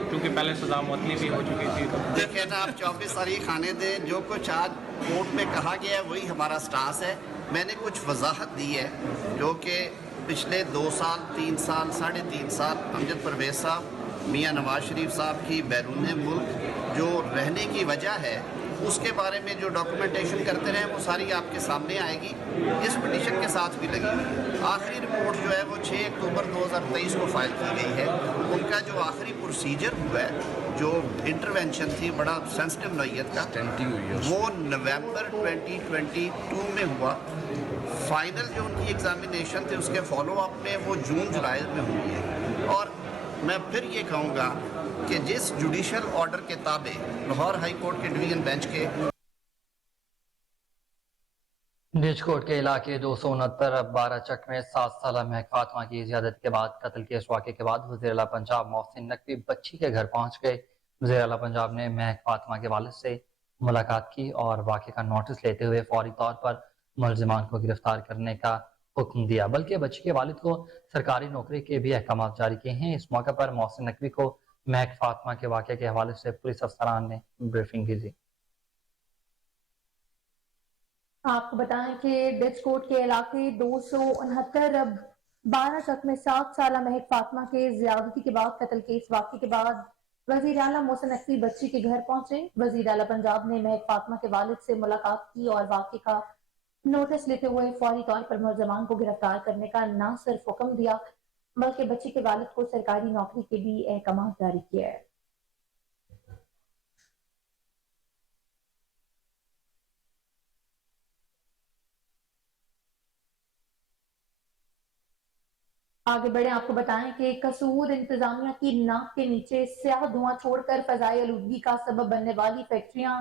کیونکہ پہلے سزا معطلی بھی ہو چکی تھی؟ دیکھیں نا, آپ 24 تاریخ آنے دیں. جو کچھ آج کورٹ میں کہا گیا ہے وہی ہمارا سٹانس ہے. میں نے کچھ وضاحت دی ہے جو کہ پچھلے 2 سال 3 سال 3.5 سال امجد پرویز صاحب میاں نواز شریف صاحب کی بیرون ملک جو رہنے کی وجہ ہے اس کے بارے میں جو ڈاکومنٹیشن کرتے رہے وہ ساری آپ کے سامنے آئے گی. اس پٹیشن کے ساتھ بھی لگی ہوئی ہے. آخری رپورٹ جو ہے وہ 6 اکتوبر 2023 کو فائل کی گئی ہے. ان کا جو آخری پروسیجر ہوا ہے, جو انٹروینشن تھی بڑا سینسٹیو نوعیت کا, وہ نومبر 2022 میں ہوا. فائنل جو ان کی ایگزامینیشن تھی اس کے فالو اپ میں وہ جون جولائی میں ہوئی ہے. اور میں پھر یہ کہوں گا کہ جس جوڈیشل آرڈر کے تابع لاہور ہائی کورٹ کے ڈویژن بینچ کے ڈیچ کوٹ کے علاقے 269 12 چک میں 7 سالہ مہک فاطمہ کی زیادتی کے بعد قتل کے اس واقعے کے بعد وزیر اعلیٰ پنجاب محسن نقوی بچی کے گھر پہنچ گئے. وزیر اعلیٰ پنجاب نے مہک فاطمہ کے والد سے ملاقات کی اور واقعے کا نوٹس لیتے ہوئے فوری طور پر ملزمان کو گرفتار کرنے کا حکم دیا, بلکہ بچی کے والد کو سرکاری نوکری کے بھی احکامات جاری کیے ہیں. اس موقع پر محسن نقوی کو مہک فاطمہ کے واقعے کے حوالے سے پولیس افسران نے بریفنگ دی. آپ کو بتائیں کہ ڈچ کوٹ کے علاقے 269 12 چک میں 7 سالہ مہک فاطمہ کے زیادتی کے بعد قتل کے اس واقعے کے بعد وزیر اعلیٰ محسن نقوی بچی کے گھر پہنچے. وزیر اعلیٰ پنجاب نے مہک فاطمہ کے والد سے ملاقات کی اور واقعے کا نوٹس لیتے ہوئے فوری طور پر ملزمان کو گرفتار کرنے کا نہ صرف حکم دیا بلکہ بچی کے والد کو سرکاری نوکری کے بھی احکامات جاری کیا ہے. آگے بڑھیں, آپ کو بتائیں کہ قصور انتظامیہ کی ناک کے نیچے سیاہ دھواں چھوڑ کر فضائی آلودگی کا سبب بننے والی فیکٹریاں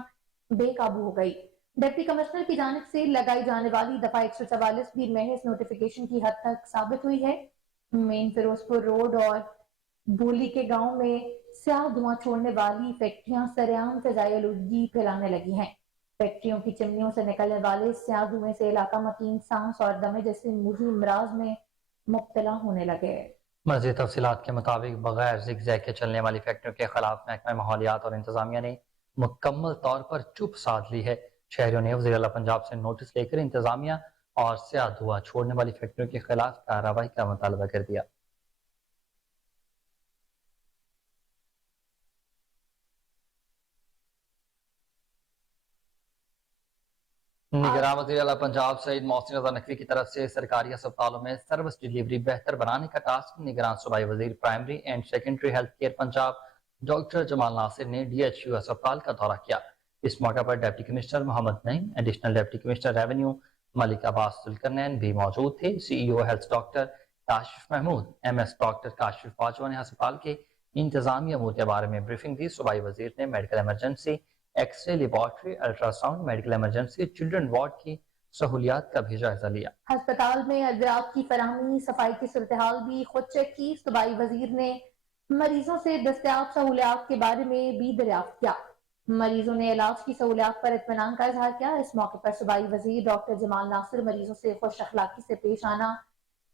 بے قابو ہو گئی. ڈپٹی کمشنر کی جانب سے لگائی جانے والی دفعہ 144 بھی محض نوٹیفیکیشن کی حد تک ثابت ہوئی ہے. مین فیروز پور روڈ اور بولی کے گاؤں میں سیاہ دھواں چھوڑنے والی فیکٹریاں سرعام فضائی آلودگی پھیلانے لگی ہیں. فیکٹریوں کی چمنیوں سے نکلنے والے سیاہ دھوئیں سے علاقہ مکین سانس اور دمے جیسے موذی امراض میں مبتلا ہونے لگے. مزید تفصیلات کے مطابق بغیر زگ زیگ کے چلنے والی فیکٹریوں کے خلاف محکمہ ماحولیات اور انتظامیہ نے مکمل طور پر چپ سادھ لی ہے. شہریوں نے وزیر اعلیٰ پنجاب سے نوٹس لے کر انتظامیہ اور سیاہ دھواں چھوڑنے والی فیکٹریوں کے خلاف کارروائی کا مطالبہ کر دیا. نگراں وزیر اعلیٰ پنجاب سعید محسن رضا نقوی کی طرف سے سرکاری اسپتالوں میں سروس ڈیلیوری بہتر بنانے کا ٹاسک نگراں صوبائی وزیر primary and secondary health care Punjab doctor Jamal Nasir نے ڈی ایچ یو اسپتال کا دورہ کیا. اس موقع پر deputy commissioner Muhammad Naeem, additional deputy commissioner revenue Malik Abbas Zulqarnain بھی موجود تھے. C E O health doctor Kashif Mehmood, M S doctor Kashif Bajwa نے اسپتال کے انتظامی امور کے بارے میں بریفنگ دی. صوبائی وزیر نے medical emergency, X ray laboratory, ultra sound, medical emergency, children ward کی سہولیات کا بھی جائزہ لیا. ہسپتال میں ادویات کی فراہمی, صفائی کی صورتحال بھی خود چیک کی. صوبائی وزیر نے مریضوں سے دستیاب سہولیات کے بارے میں بھی دریافت کیا. مریضوں نے علاج کی سہولیات پر اطمینان کا اظہار کیا. اس موقع پر صوبائی وزیر ڈاکٹر جمال ناصر مریضوں سے خوش اخلاقی سے پیش آنا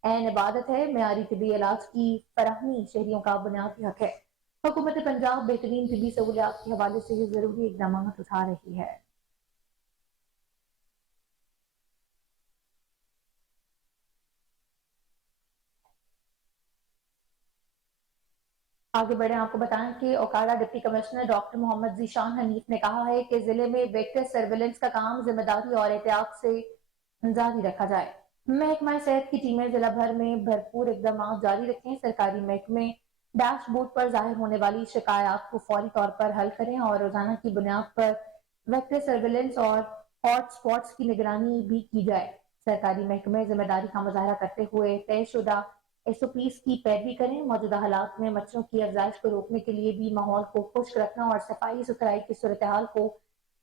عین عبادت ہے. معیاری طبی علاج کی فراہمی شہریوں کا بنیادی حق ہے. حکومت پنجاب بہترین طبی سہولیات کے حوالے سے ضروری اقدامات اٹھا رہی ہے. आगे बढ़े, आपको बताएं कि Okara deputy commissioner doctor Mohammad Zeeshan Hanif ने कहा है कि जिले में वेक्टर सर्विलेंस का काम जिम्मेदारी और एहतियात से जारी रखा जाए। महकमा सेहत की टीमें जिला भर में भरपूर इकदाम जारी रखें। सरकारी महकमे डैशबोर्ड पर जाहिर होने वाली शिकायत को फौरी तौर पर हल करें और रोजाना की बुनियाद पर वेक्टर सर्विलेंस और हॉट स्पॉट्स की निगरानी भी की जाए। सरकारी महकमे जिम्मेदारी का मुजाहरा करते हुए तयशुदा SOPs की पैरवी करें। मौजूदा हालात में मच्छरों की अफजाइश को रोकने के लिए भी माहौल को खुश्क रखना और सफाई सुथराई की सूरत हाल को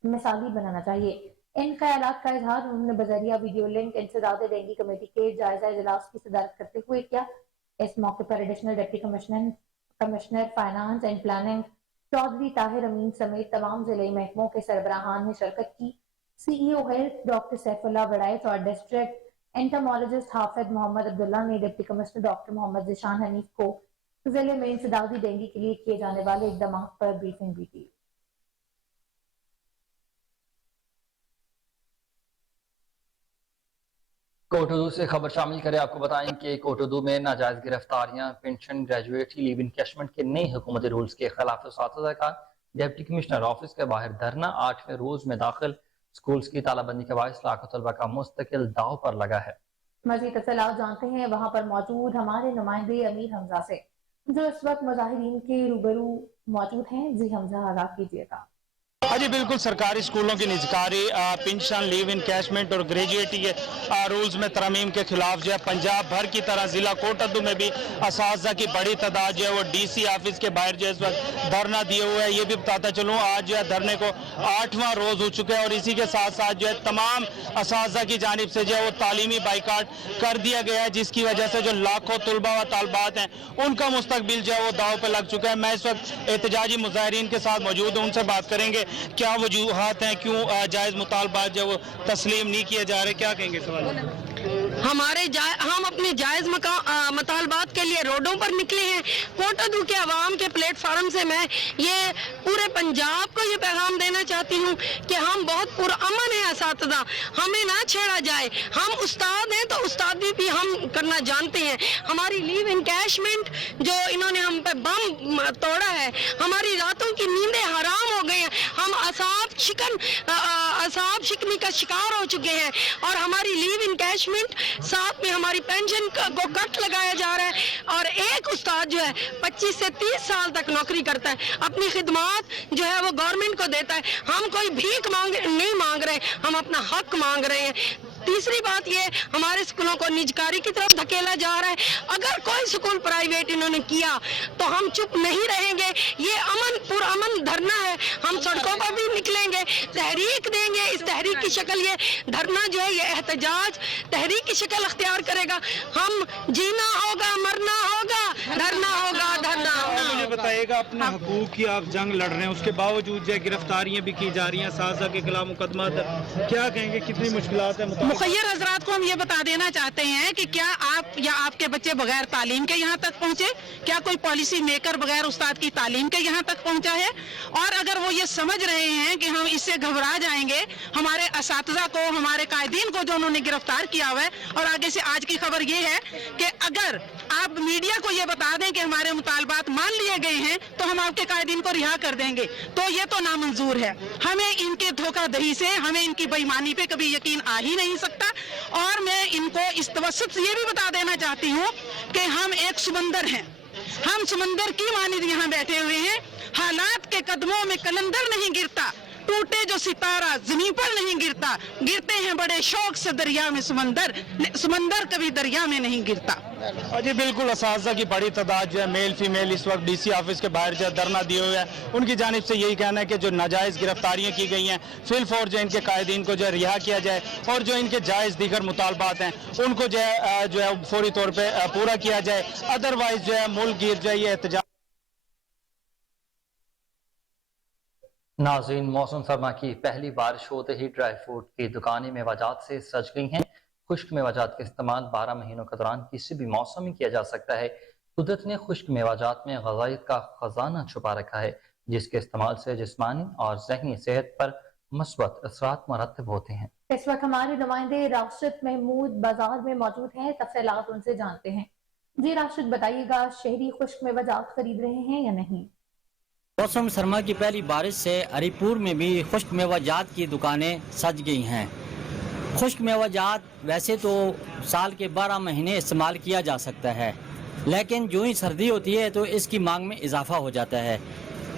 मिसाली बनाना चाहिए। इन ख्यालात का इजहार उन्होंने बजरिया वीडियो लिंक इंसदाद डेंगू कमेटी के जायजा इजलास की सदारत करते हुए किया। इस मौके पर additional deputy commissioner finance and planning Chaudhry Tahir Amin समेत तमाम जिले महकमों के सरबराहान ने शिरकत की। CEO health doctor Saifullah Waraich और डिस्ट्रिक्ट एंटोमोलॉजिस्ट हाफिज मोहम्मद अब्दुल्ला ने deputy commissioner doctor Mohammad Zeeshan Hanif को जिले में इंसदादी डेंगू के लिए किए जाने वाले इकदाम पर ब्रीफिंग भी दी। कोटोदू से खबर शामिल करें, आपको बताएं कि कोटोदू में नाजायज गिरफ्तारियां, पेंशन, ग्रेजुएटी लीव इनकैशमेंट के नए हुकूमती रूल्स के खिलाफ असातिज़ा का डिप्टी कमिश्नर ऑफिस के बाहर धरना 8वें रोज में दाखिल। स्कूल्स की तालाबंदी के बायस लाखों तलबा का मुस्तकिल दाव पर लगा है। मजीद तफसीलात जानते हैं वहां पर मौजूद हमारे नुमाइंदे अमीर हमजा से, जो इस वक्त मुजाहिरीन के रूबरू मौजूद हैं। जी हमजा, आगाह कीजिएगा। जी बिल्कुल, सरकारी स्कूलों की निजकारी पेंशन, लीव इनकैशमेंट और ग्रेजुएटी के रूल्स में तरमीम के खिलाफ जो है पंजाब भर की तरह जिला कोटद्दू में भी असातिज़ा की बड़ी तादाद जो है वो DC ऑफिस के बाहर जो है इस वक्त धरना दिए हुए है। ये भी बताता चलूँ, आज जो है धरने को 8वां रोज हो चुका है और इसी के साथ साथ जो है तमाम असातिज़ा की जानिब से जो है वो तालीमी बाइकाट कर दिया गया है, जिसकी वजह से जो लाखों तलबा व तालबात हैं उनका मुस्तकबिल जो है वो दाव पर लग चुका है। मैं इस वक्त एहतजाजी मुजाहिरीन के साथ मौजूद हूँ, उनसे बात करेंगे क्या वजूहात हैं, क्यों जायज मुतालबात जो वो तस्लीम नहीं किए जा रहे, क्या कहेंगे सवाल? हम अपने जायज मुतालबात के लिए रोडों पर निकले हैं। कोटद्दू के अवाम के प्लेटफार्म से मैं ये पूरे पंजाब को ये पैगाम देना चाहती हूँ कि हम बहुत पुरअमन हैं असातिज़ा, हमें ना छेड़ा जाए। हम उस्ताद हैं तो उस्तादी भी हम करना जानते हैं। हमारी लीव इनकैशमेंट जो इन्होंने हम पे बम तोड़ा है, हमारी रातों की नींदें हराम हो गई हैं। हम असाब शिकनी का शिकार हो चुके हैं और हमारी लीव इनकैशमेंट साथ में हमारी पेंशन को कट लगाया जा रहा है। और एक उस्ताद जो है 25 से 30 साल तक नौकरी करता है, अपनी खिदमत जो है वो गवर्नमेंट को देता है। हम कोई भीख नहीं मांग रहे, हम अपना हक मांग रहे हैं। तीसरी बात ये, हमारे स्कूलों को निजकारी की तरफ धकेला जा रहा है। अगर कोई स्कूल प्राइवेट इन्होंने किया तो हम चुप नहीं रहेंगे। ये पुरअमन धरना है, हम सड़कों पर भी निकलेंगे, तहरीक देंगे। इस तहरीक की शक्ल ये धरना जो है ये एहतजाज तहरीक की शक्ल अख्तियार करेगा। हम जीना होगा, मरना होगा, धरना होगा, धरना होगा। मुझे बताइएगा, अपने हकूक की आप जंग लड़ रहे हैं, उसके बावजूद जो गिरफ्तारियां भी की जा रही हैं, साजा के खिलाफ मुकदमा, क्या कहेंगे, कितनी मुश्किलात है? मुखय्यर हजरात को हम ये बता देना चाहते हैं कि क्या आप या आपके बच्चे बगैर तालीम के यहाँ तक पहुँचे? क्या कोई पॉलिसी मेकर बगैर उस्ताद की तालीम के यहाँ तक पहुँचा है? और अगर वो ये समझ रहे हैं कि हम इससे घबरा जाएंगे, हमारे असातिज़ा को, हमारे कायदीन को जो उन्होंने गिरफ्तार किया हुआ है, और आगे से आज की खबर ये है कि अगर आप मीडिया को ये बता दें कि हमारे मुतालबात मान लिए गए हैं तो हम आपके कायदीन को रिहा कर देंगे, तो ये तो नामंजूर है। हमें इनके धोखाधड़ी से, हमें इनकी बेईमानी पे कभी यकीन आ ही नहीं सकता। और मैं इनको इस तवस्सुत से ये भी बता देना चाहती हूँ कि हम एक समंदर हैं, हम समंदर की मानिंद यहाँ बैठे हुए हैं। हालात के कदमों में कलंदर नहीं गिरता, टूटे जो सितारा जमीन पर नहीं गिरता, गिरते हैं बड़े शौक से दरिया में समंदर कभी दरिया में नहीं गिरता। जी बिल्कुल, असातिज़ा की बड़ी तादाद जो है मेल फीमेल इस वक्त DC ऑफिस के बाहर जो है धरना दिए हुए हैं। उनकी जानिब से यही कहना है कि जो नाजायज़ गिरफ्तारियां की गई हैं, फिलफौर जो इनके कायदीन को जो है रिहा किया जाए और जो इनके जायज़ दीगर मुतालबात हैं उनको जो है फौरी तौर पर पूरा किया जाए। अदरवाइज जो है मुल्क गिर जाए। ये एहतजाज नाज़रीन, मौसम सरमा की पहली बारिश होते ही ड्राई फ्रूट की दुकानें मेवाजात से सज गई हैं। खुश्क मेवाजात का इस्तेमाल 12 महीनों के दौरान किसी भी मौसम में किया जा सकता है। कुदरत ने खुश्क मेवाजात में ग़ज़ाइयत का खजाना छुपा रखा है, जिसके इस्तेमाल से जिस्मानी और ज़हनी सेहत पर मस्बत असरात मरतब होते हैं। इस वक्त हमारे नुमाइंदे राशिद महमूद बाजार में मौजूद हैं, तफसीलात उनसे जानते हैं। जी राशिद, बताइएगा शहरी खुश्क मेवाजात खरीद रहे हैं या नहीं? मौसम सरमा की पहली बारिश से हरिपुर में भी खुश्क मेवाजात की दुकानें सज गई हैं। खुश्क मेवाजात वैसे तो साल के 12 महीने इस्तेमाल किया जा सकता है, लेकिन जो ही सर्दी होती है तो इसकी मांग में इजाफा हो जाता है।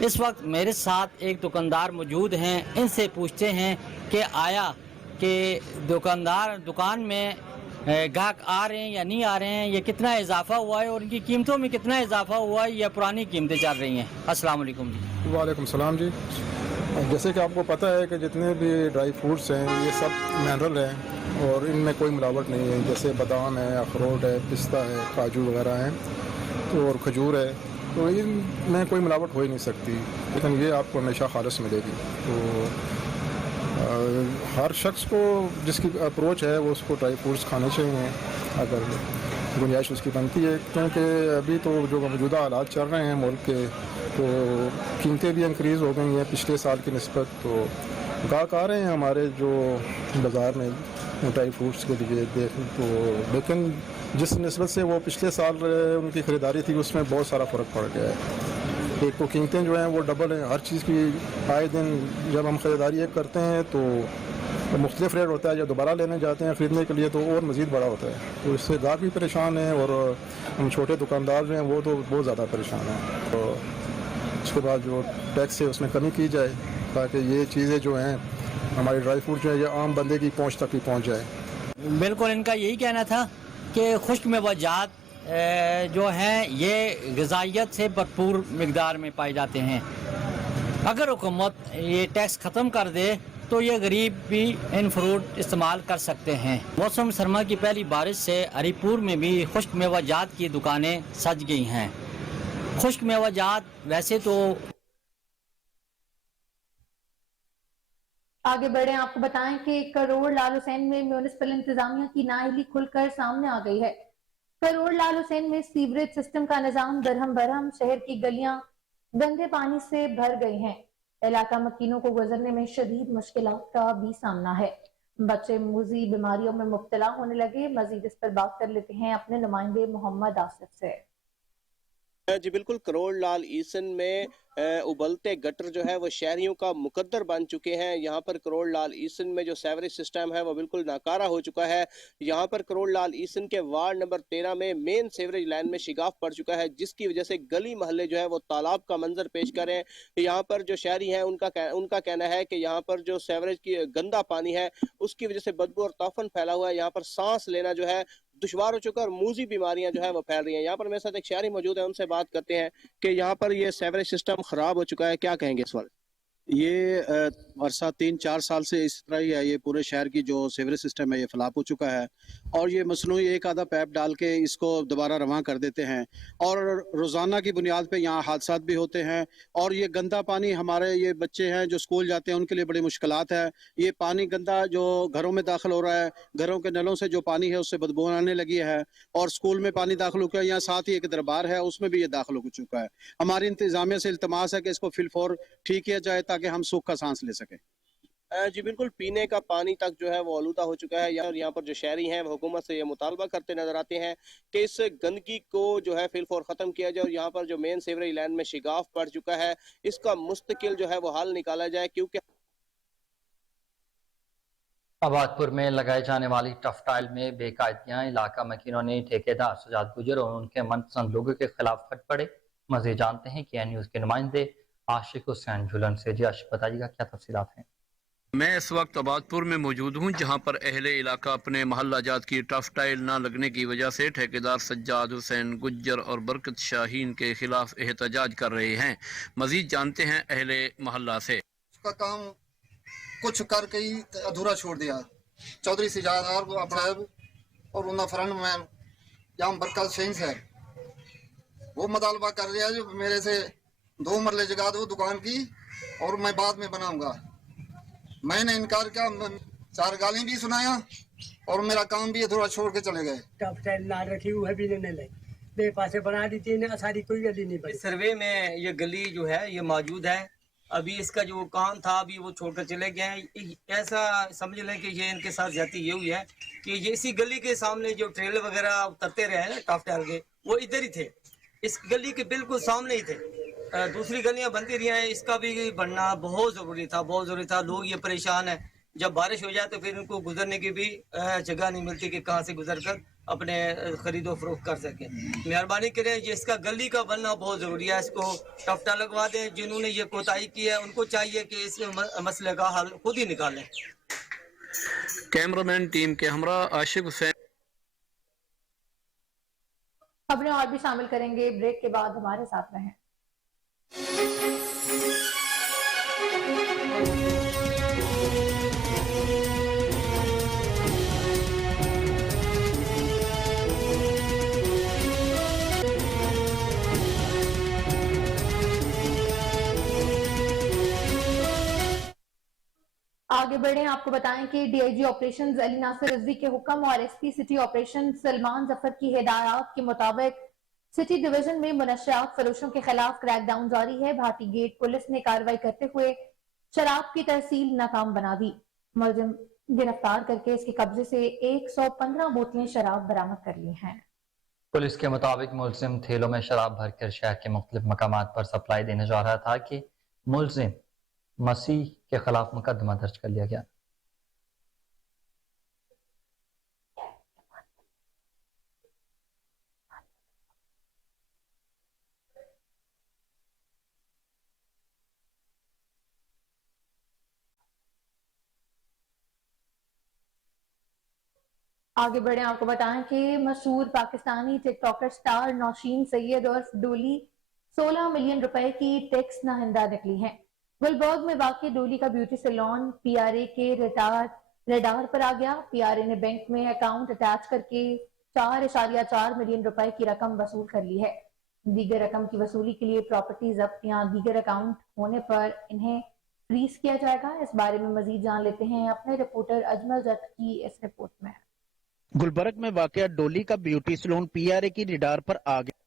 इस वक्त मेरे साथ एक दुकानदार मौजूद हैं, इनसे पूछते हैं कि आया कि दुकान में ग्राहक आ रहे हैं या नहीं आ रहे हैं, ये कितना इजाफा हुआ है और इनकी कीमतों में कितना इजाफा हुआ है या पुरानी कीमतें चल रही हैं। अस्सलाम वालेकुम जी। वालेकुम सलाम जी। जैसे कि आपको पता है कि जितने भी ड्राई फ्रूट्स हैं ये सब मिनरल हैं और इनमें कोई मिलावट नहीं है। जैसे बादाम है, अखरोट है, पिस्ता है, काजू वगैरह हैं तो और खजूर है, तो इनमें कोई मिलावट हो ही नहीं सकती, लेकिन ये आपको हमेशा खालिस मिलेगी। तो हर शख्स को जिसकी अप्रोच है वो उसको ड्राई फ्रूट्स खाने चाहिए अगर गुंजाइश उसकी बनती है, क्योंकि अभी तो जो मौजूदा हालात चल रहे हैं मुल्क के, तो कीमतें भी इंक्रीज़ हो गई हैं पिछले साल की निस्बत। तो ग्राहक आ रहे हैं हमारे जो बाज़ार में ड्राई फ्रूट्स के लिए तो, लेकिन जिस निस्बत से वो पिछले साल उनकी ख़रीदारी थी उसमें बहुत सारा फ़र्क पड़ गया है। एक तो कीमतें जो हैं वो डबल हैं हर चीज़ की। आए दिन जब हम ख़रीदारी एक करते हैं तो मुख्तलिफ रेट होता है, जब दोबारा लेने जाते हैं ख़रीदने के लिए तो और मज़ीद बड़ा होता है, तो इससे ग्राहक भी परेशान हैं और हम छोटे दुकानदार जो हैं वो तो बहुत ज़्यादा परेशान हैं। तो उसके बाद जो टैक्स है उसमें कमी की जाए ताकि ये चीज़ें जो हैं हमारी ड्राई फ्रूट जो है ये आम बंदे की पहुँच तक भी पहुँच जाए। बिल्कुल इनका यही कहना था कि खुश्क मेवाजात जो हैं ये ग़िज़ाइयत से भरपूर मिक़दार में पाए जाते हैं। अगर हुकूमत ये टैक्स ख़त्म कर दे तो ये गरीब भी इन फ्रूट इस्तेमाल कर सकते हैं। मौसम सरमा की पहली बारिश से हरिपुर में भी खुश्क मेवाजात की दुकानें सज गई हैं। खुश्क मेवाजात वैसे तो आगे बढ़े, आपको बताएं कि करोड़ लाल हुसैन में म्यूनिसिपल इंतजामिया की नाअहली खुलकर सामने आ गई है। करोड़ लाल हुसैन में सीवरेज सिस्टम का निजाम दरहम बरहम, शहर की गलियां गंदे पानी से भर गई हैं। इलाका मकीनों को गुजरने में शदीद मुश्किलात का भी सामना है। बच्चे मूजी बीमारियों में मुब्तला होने लगे। मजीद इस पर बात कर लेते हैं अपने नुमाइंदे मोहम्मद आसिफ से। जी बिल्कुल, करोड़ लाल ईसन में उबलते गटर जो है वो शहरियों का मुकद्दर बन चुके हैं। यहाँ पर करोड़ लाल ईसन में जो सेवरेज सिस्टम है वो बिल्कुल नाकारा हो चुका है। यहाँ पर करोड़ लाल ईसन के वार्ड नंबर 13 में मेन सेवरेज लाइन में शिगाफ पड़ चुका है, जिसकी वजह से गली महल्ले जो है वो तालाब का मंजर पेश कर रहे हैं। यहाँ पर जो शहरी हैं उनका कहना है कि यहाँ पर जो सेवरेज की गंदा पानी है उसकी वजह से बदबू और ताफन फैला हुआ है। यहाँ पर सांस लेना जो है दुश्वार हो चुका और मूजी बीमारियां जो है वो फैल रही हैं। यहाँ पर मेरे साथ एक शहरी मौजूद है, उनसे बात करते हैं कि यहाँ पर ये सेवरेज सिस्टम खराब हो चुका है, क्या कहेंगे इस बारे? ये अरसा 3-4 साल से इस तरह ही है। ये पूरे शहर की जो सीवरेज सिस्टम है ये फलाप हो चुका है और ये मसनूई एक आधा पैप डाल के इसको दोबारा रवां कर देते हैं और रोज़ाना की बुनियाद पे यहाँ हादसात भी होते हैं। और ये गंदा पानी हमारे ये बच्चे हैं जो स्कूल जाते हैं उनके लिए बड़ी मुश्किलात है। ये पानी गंदा जो घरों में दाखिल हो रहा है, घरों के नलों से जो पानी है उससे बदबू आने लगी है और स्कूल में पानी दाखिल हो गया। यहाँ साथ ही एक दरबार है उसमें भी ये दाखिल हो चुका है। हमारी इंतजामिया से इल्तमास है कि इसको फिलफौर ठीक किया जाए ताकि हम सूख का सांस ले सके। जी बिल्कुल, पीने का पानी तक जो है वो आलूदा हो चुका है। यहाँ पर जो शहरी हैं वो हुकूमत से ये मुतालबा करते नजर आते हैं कि इस गंदगी को जो है फिलफौर ख़त्म किया जाए और यहाँ पर जो मेन सीवरेज लाइन में शिगाफ पड़ चुका है इसका मुस्तकिल जो है वो हल निकाला जाए। क्योंकि आबादपुर में लगाए जाने वाली टफटाइल में बेकायदियां, इलाका मकीनों ने ठेकेदार सजाद गुजर और उनके मनपसंद लोगों के खिलाफ फट पड़े। मज़ीद जानते हैं कि न्यूज़ के नुमाइंदे आशिक हुसैन झुलन से। जी आशिक, बताइएगा क्या तफसीलात हैं? मैं इस वक्त आबादपुर में मौजूद हूँ जहाँ पर अहले इलाका अपने महल्ला जात की टफ टाइल ना लगने की वजह से ठेकेदार सज्जाद हुसैन गुज्जर और बरकत शाहीन के खिलाफ एहतजाज कर रहे हैं। मजीद जानते हैं अहले महल्ला से। उसका काम कुछ करके ही अधूरा छोड़ दिया। चौधरी सज्जाद और उन्ना फ्रंट में जहाँ बरकत शाहीन से वो मुतालबा कर रहा है जो मेरे से 2 मरले जगह दो दुकान की और मैं बाद में बनाऊंगा। मैंने इनकार किया, 4 गाली भी सुनाया और मेरा काम भी अधूरा छोड़ के चले गए। टफ टाइल ना रखी हुई भी नहीं ले बे पासे बना दी थी ना, सारी कोई गली नहीं बनी। सर्वे में ये गली जो है ये मौजूद है ابھی اس کا جو کام تھا ابھی وہ چھوڑ کر چلے گئے ہیں. ایسا سمجھ لیں کہ یہ ان کے ساتھ زیادتی یہ ہوئی ہے کہ یہ اسی گلی کے سامنے جو ٹریلر وغیرہ اترتے رہے ہیں نا ٹاپ ٹائر کے, وہ ادھر ہی تھے, اس گلی کے بالکل سامنے ہی تھے. دوسری گلیاں بنتی رہی ہیں, اس کا بھی بننا بہت ضروری تھا. لوگ یہ پریشان ہیں, جب بارش ہو جائے تو پھر ان کو گزرنے کی بھی جگہ نہیں ملتی کہ کہاں سے گزر کر اپنے خرید و فروخت کر سکیں. مہربانی کریں, یہ اس کا گلی کا بننا بہت ضروری ہے, اس کو ٹفٹا لگوا دیں. جنہوں نے یہ کوتاہی کی ہے ان کو چاہیے کہ اس مسئلے کا حل خود ہی نکالیں. کیمرہ مین ٹیم کے ہمراہ عاشق حسین. خبریں اور بھی شامل کریں گے, بریک کے بعد ہمارے ساتھ رہیں. آگے بڑھیں, آپ کو بتائیں کہ D I G operations Ali Nasir Rizvi کے حکم اور S P city operation Salman Zafar کی ہدایات کے مطابق سٹی ڈویژن میں منشیات فروشوں کے خلاف کریک ڈاؤن جاری ہے. بھارتی گیٹ پولیس نے کارروائی کرتے ہوئے شراب کی ترسیل ناکام بنا دی. ملزم گرفتار کر کے اس کے قبضے سے 115 بوتلیں شراب برآمد کر لی ہیں. پولیس کے مطابق ملزم تھیلوں میں شراب بھر کر شہر کے مختلف مقامات پر سپلائی دینے جا رہا تھا کہ ملزم مسیح کے خلاف مقدمہ درج کر لیا گیا. آگے بڑھیں, آپ کو بتائیں کہ مشہور پاکستانی ٹک ٹاکر سٹار نوشین سید اور ڈولی 16 ملین روپے کی ٹیکس ناہندہ نکلی ہیں. گلبرگ میں واقع ڈولی کا بیوٹی سیلون پی آر اے کے ریڈار پر آ گیا. پی آر اے نے بینک میں اکاؤنٹ اٹیچ کر کے 4.4 ملین روپے کی رقم وصول کر لی ہے. دیگر رقم کی وصولی کے لیے پراپرٹی ضبط یا دیگر اکاؤنٹ ہونے پر انہیں فریز کیا جائے گا. اس بارے میں مزید جان لیتے ہیں اپنے رپورٹر اجمل جٹ کی اس رپورٹ میں. گلبرگ میں واقع ڈولی کا بیوٹی سیلون پی آر اے کی ریڈار پر آ گیا.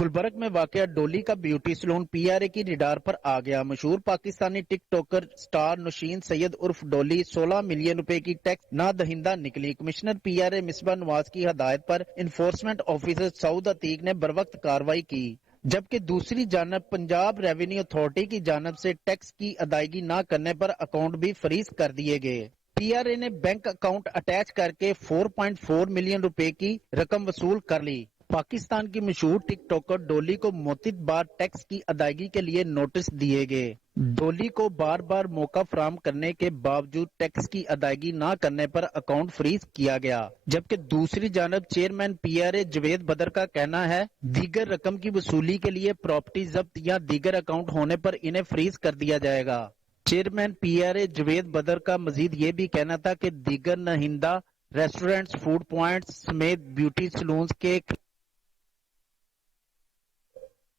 گلبرگ میں واقع ڈولی کا بیوٹی سیلون پی آر اے کی ریڈار پر آ گیا. مشہور پاکستانی ٹک ٹاکر سٹار نوشین سید عرف ڈولی 16 ملین روپے کی ٹیکس نہ دہندہ نکلی. کمشنر پی آر اے مصباح نواز کی ہدایت پر انفورسمنٹ آفیسر سعود عتیق نے بروقت کارروائی کی, جبکہ دوسری جانب پنجاب ریونیو اتھارٹی کی جانب سے ٹیکس کی ادائیگی نہ کرنے پر اکاؤنٹ بھی فریز کر دیے گئے. پی آر اے نے بینک اکاؤنٹ اٹیچ کر کے 4.4 ملین روپے کی رقم وصول کر لی. پاکستان کی مشہور ٹک ٹاکر ڈولی کو متعدد بار ٹیکس کی ادائیگی کے لیے نوٹس دیے گئے. ڈولی کو بار بار موقع فراہم کرنے کے باوجود ٹیکس کی ادائیگی نہ کرنے پر اکاؤنٹ فریز کیا گیا, جبکہ دوسری جانب chairman P R A Javed Badar کا کہنا ہے دیگر رقم کی وصولی کے لیے پراپرٹی ضبط یا دیگر اکاؤنٹ ہونے پر انہیں فریز کر دیا جائے گا. Chairman P R A Javed Badar کا مزید یہ بھی کہنا تھا کہ دیگر نہندہ ریسٹورنٹس, فوڈ پوائنٹس سمیت بیوٹی سلونز کے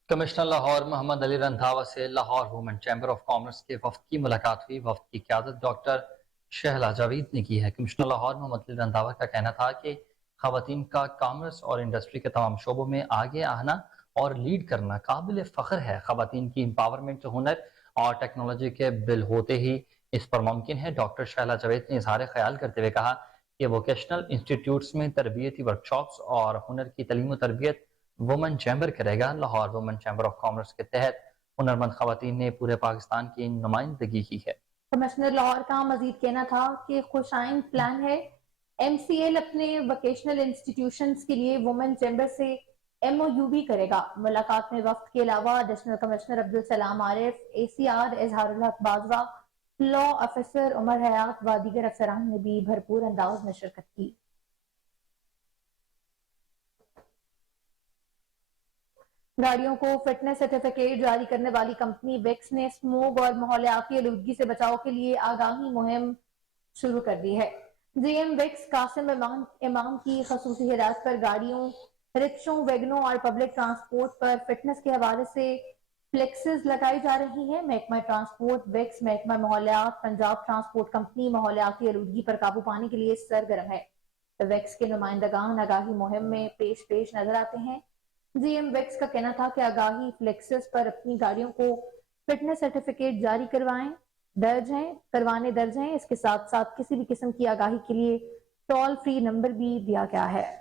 کمشنر لاہور محمد علی رندھاوا سے Lahore women chamber of commerce کے وفد کی ملاقات ہوئی. وفد کی قیادت ڈاکٹر شہلا جاوید نے کی ہے. کمشنر لاہور محمد علی رندھاوا کا کہنا تھا کہ خواتین کا کامرس اور انڈسٹری کے تمام شعبوں میں آگے آنا اور لیڈ کرنا قابل فخر ہے. خواتین کی امپاورمنٹ ہنر اور ٹیکنالوجی کے بل ہوتے ہی اس پر ممکن ہے. ڈاکٹر شہلا جاوید نے اظہار خیال کرتے ہوئے کہا کہ ووکیشنل انسٹیٹیوٹس میں تربیتی ورکشاپس اور ہنر کی تعلیم و تربیت وومن چیمبر کرے گا. Lahore women chamber of commerce کے تحت ہنرمند خواتین نے پورے پاکستان کی نمائندگی کی ہے. کمشنر لاہور کا مزید کہنا تھا کہ خوشائند پلان ہے. ایم سی ایل اپنے ووکیشنل انسٹیٹیوشنز کے لیے وومن چیمبر سے ایم او یو بھی کرے گا. ملاقات میں وفد کے علاوہ ایڈیشنل کمشنر عبدالسلام عارف, اے سی آر اظہار الحق باجوہ, لا آفیسر عمر حیات و دیگر افسران نے بھی بھرپور انداز میں شرکت کی. گاڑیوں کو فٹنس سرٹیفکیٹ جاری کرنے والی کمپنی ویکس نے اسموگ اور ماحولیاتی آلودگی سے بچاؤ کے لیے آگاہی مہم شروع کر دی ہے. جی ایم ویکس قاسم امام کی خصوصی ہدایت پر گاڑیوں, رکشوں, ویگنوں اور پبلک ٹرانسپورٹ پر فٹنس کے حوالے سے फ्लेक्सेस लगाई जा रही हैं। महकमा ट्रांसपोर्ट, वेक्स, महकमा माहौलियात, पंजाब ट्रांसपोर्ट कंपनी माहौलियाती आलूदगी पर काबू पाने के लिए सरगर्म है। वेक्स के नुमाइंदगान आगाही मुहिम में पेश नजर आते हैं। जीएम वेक्स का कहना था कि आगाही फ्लेक्सेस पर अपनी गाड़ियों को फिटनेस सर्टिफिकेट जारी दर्ज हैं। इसके साथ साथ किसी भी किस्म की आगाही के लिए टोल फ्री नंबर भी दिया गया है।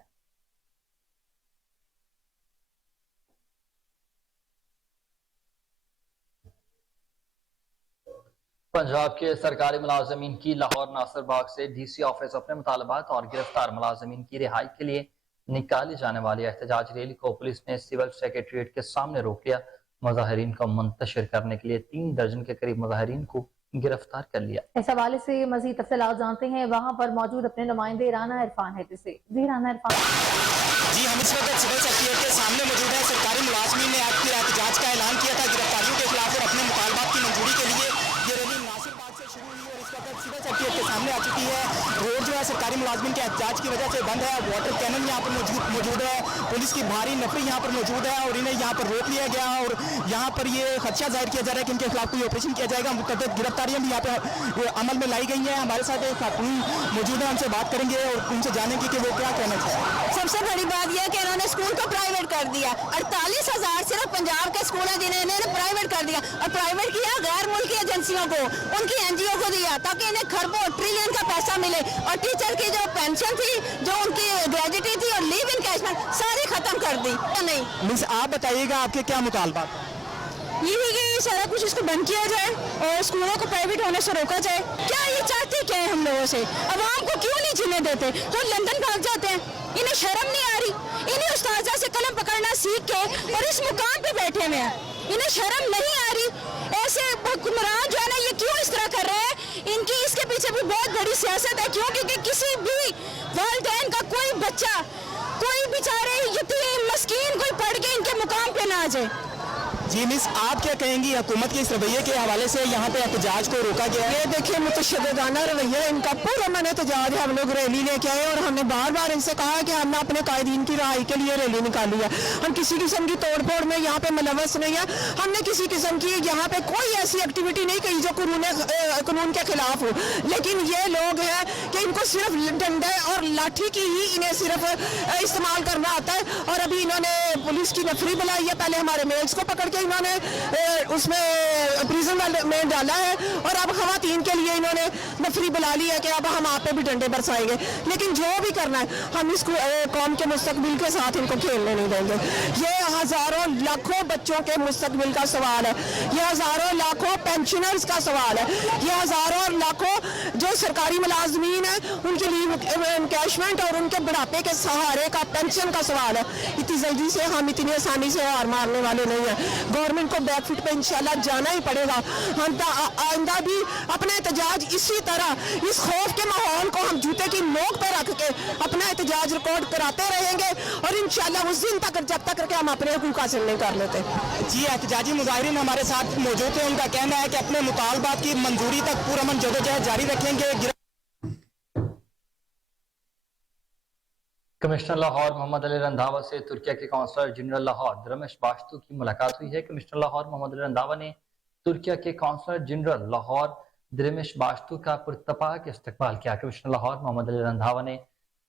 पंजाब के सरकारी मुलाजमीन की लाहौर नासिर बाग से डीसी ऑफिस अपने मुतालबात और गिरफ्तार मुलाजमीन की रिहाई के लिए निकाली जाने वाली एहतजाज रैली को पुलिस ने सिविल सेक्रेटरीट के सामने रोक लिया। मुजाहिरीन को मुंतशिर करने के लिए 3 दर्जन के करीब मुजाहिरीन को गिरफ्तार कर लिया। इस हवाले से मजीद तफसीलात जानते हैं, वहाँ पर मौजूद अपने नुमाइंदे राना इरफान है। जी राना इरफान। जी, हम इस वक्त सिविल सेक्रेटरीट के सामने मौजूद है। सरकारी मुलाजमीन ने आज की एहतजाज का ऐलान किया था गिरफ्तारियों के खिलाफ और अपने मुतालबात की मंजूरी के लिए। ये रैली नासिर बाग से शुरू हुई और इस वक्त सिविल सेक्रेटरीट के सामने आ चुकी है। रोड जो है सरकारी मुलाजमीन के एहतजाज की वजह से बंद है। वाटर कैनन यहाँ पर मौजूद है। पुलिस की भारी नफरी यहाँ पर मौजूद है और इन्हें यहाँ पर रोक लिया गया और यहाँ पर ये खदशा जाहिर किया जा रहा है कि इनके खिलाफ कोई ऑपरेशन किया जाएगा। मुतअद्दिद गिरफ्तारियां भी यहाँ पे अमल में लाई गई हैं। हमारे साथ एक खातून मौजूद है, उनसे बात करेंगे और उनसे जानेंगे कि वो क्या कहना चाहते हैं। सबसे बड़ी बात यह है कि इन्होंने स्कूल को प्राइवेट कर दिया। 48,000 सिर्फ पंजाब के स्कूल हैं जिन्हें इन्होंने प्राइवेट कर दिया और प्राइवेट किया गैर मुल्की एजेंसियों को, उनकी एनजीओ को दिया ताकि इन्हें खरबों ट्रिलियन का पैसा मिले। और टीचर की जो पेंशन थी, जो उनकी ग्रेजुटी थी और लीव इनकैशमेंट सारी खत्म कर दी। नहीं मिस, आप बताइएगा आपके क्या मुतालबात? यही कि सारा कुछ इसको बंद किया जाए और स्कूलों को प्राइवेट होने से रोका जाए। क्या ये चाहते क्या है हम लोगों से? अवाम को क्यों नहीं जीने देते? तो लंदन भाग जाते हैं। इन्हें शर्म नहीं आ रही? इन्हें उस्ताजा से कलम पकड़ना सीख के और इस मुकाम पे बैठे हुए हैं, इन्हें शर्म नहीं आ रही? ऐसे हुक्मरान जो है ना, ये क्यों इस तरह कर रहे हैं? इनकी इसके पीछे भी बहुत बड़ी सियासत है। क्यों? क्योंकि किसी भी वालिदैन का कोई बच्चा, कोई बेचारे यतीम मस्कीन कोई पढ़ के इनके मुकाम पे ना आ जाए। जी मिस, आप क्या कहेंगी हुकूमत के इस रवैये के हवाले से यहाँ पे एहतजाज को रोका गया है? ये देखिए मुतशद्दिदाना रवैया इनका। पूरा मन एहतजाज हम लोग रैली लेके आए और हमने बार बार इनसे कहा कि हमने अपने कायदीन की रहाई के लिए रैली निकाली है। हम किसी किस्म की तोड़ फोड़ में यहाँ पे मुलव्वस नहीं है। हमने किसी किस्म की यहाँ पे कोई ऐसी एक्टिविटी नहीं की जो कानून के खिलाफ हो। लेकिन ये लोग हैं कि इनको सिर्फ डंडे और लाठी की ही इन्हें सिर्फ इस्तेमाल करना आता है। और अभी इन्होंने पुलिस की नफरी बुलाई है। पहले हमारे मेल्स को पकड़ के इन्होंने उसमें प्रिजन में डाला है और अब खवातीन के लिए इन्होंने नफरी बुला ली है कि अब हम आप पे भी डंडे बरसाएंगे। लेकिन जो भी करना है, हम इस कौम के मुस्तकबिल के साथ इनको खेलने नहीं देंगे। ये हजारों लाखों बच्चों के मुस्तकबिल का सवाल है। ये हजारों लाखों पेंशनर्स का सवाल है। ये हजारों लाखों जो सरकारी मुलाजमीन है, उनकी लीव इनकैशमेंट और उनके बुढ़ापे के सहारे का पेंशन का सवाल है। इतनी जल्दी से हम इतनी आसानी से हार मारने वाले नहीं है। गवर्नमेंट को बैकफुट पे इंशाल्लाह जाना ही पड़ेगा। हम आइंदा भी अपना एहतजाज इसी तरह इस खौफ के माहौल को हम जूते की नोक पे रख के अपना एहतजाज रिकॉर्ड कराते रहेंगे और इंशाल्लाह उस दिन तक जब तक कि हम अपने हुकूक हासिल नहीं कर लेते। जी, एहतजाजी मुजाहिरीन हमारे साथ मौजूद है। उनका कहना है कि अपने मुतालबात की मंजूरी तक पूरा मन जदोजहद जारी रखेंगे। कमिश्नर लाहौर मोहम्मद अली रंधावा से तुर्किया के कौंसलर जनरल लाहौर द्रमिश बाश्तू की मुलाकात हुई है। कमिश्नर लाहौर मोहम्मद अली रंधावा ने तुर्किया के कौंसलर जनरल लाहौर द्रमिश बाश्तू का पुरतपाक इस्तकबाल किया। कमिश्नर लाहौर मोहम्मद अली रंधावा ने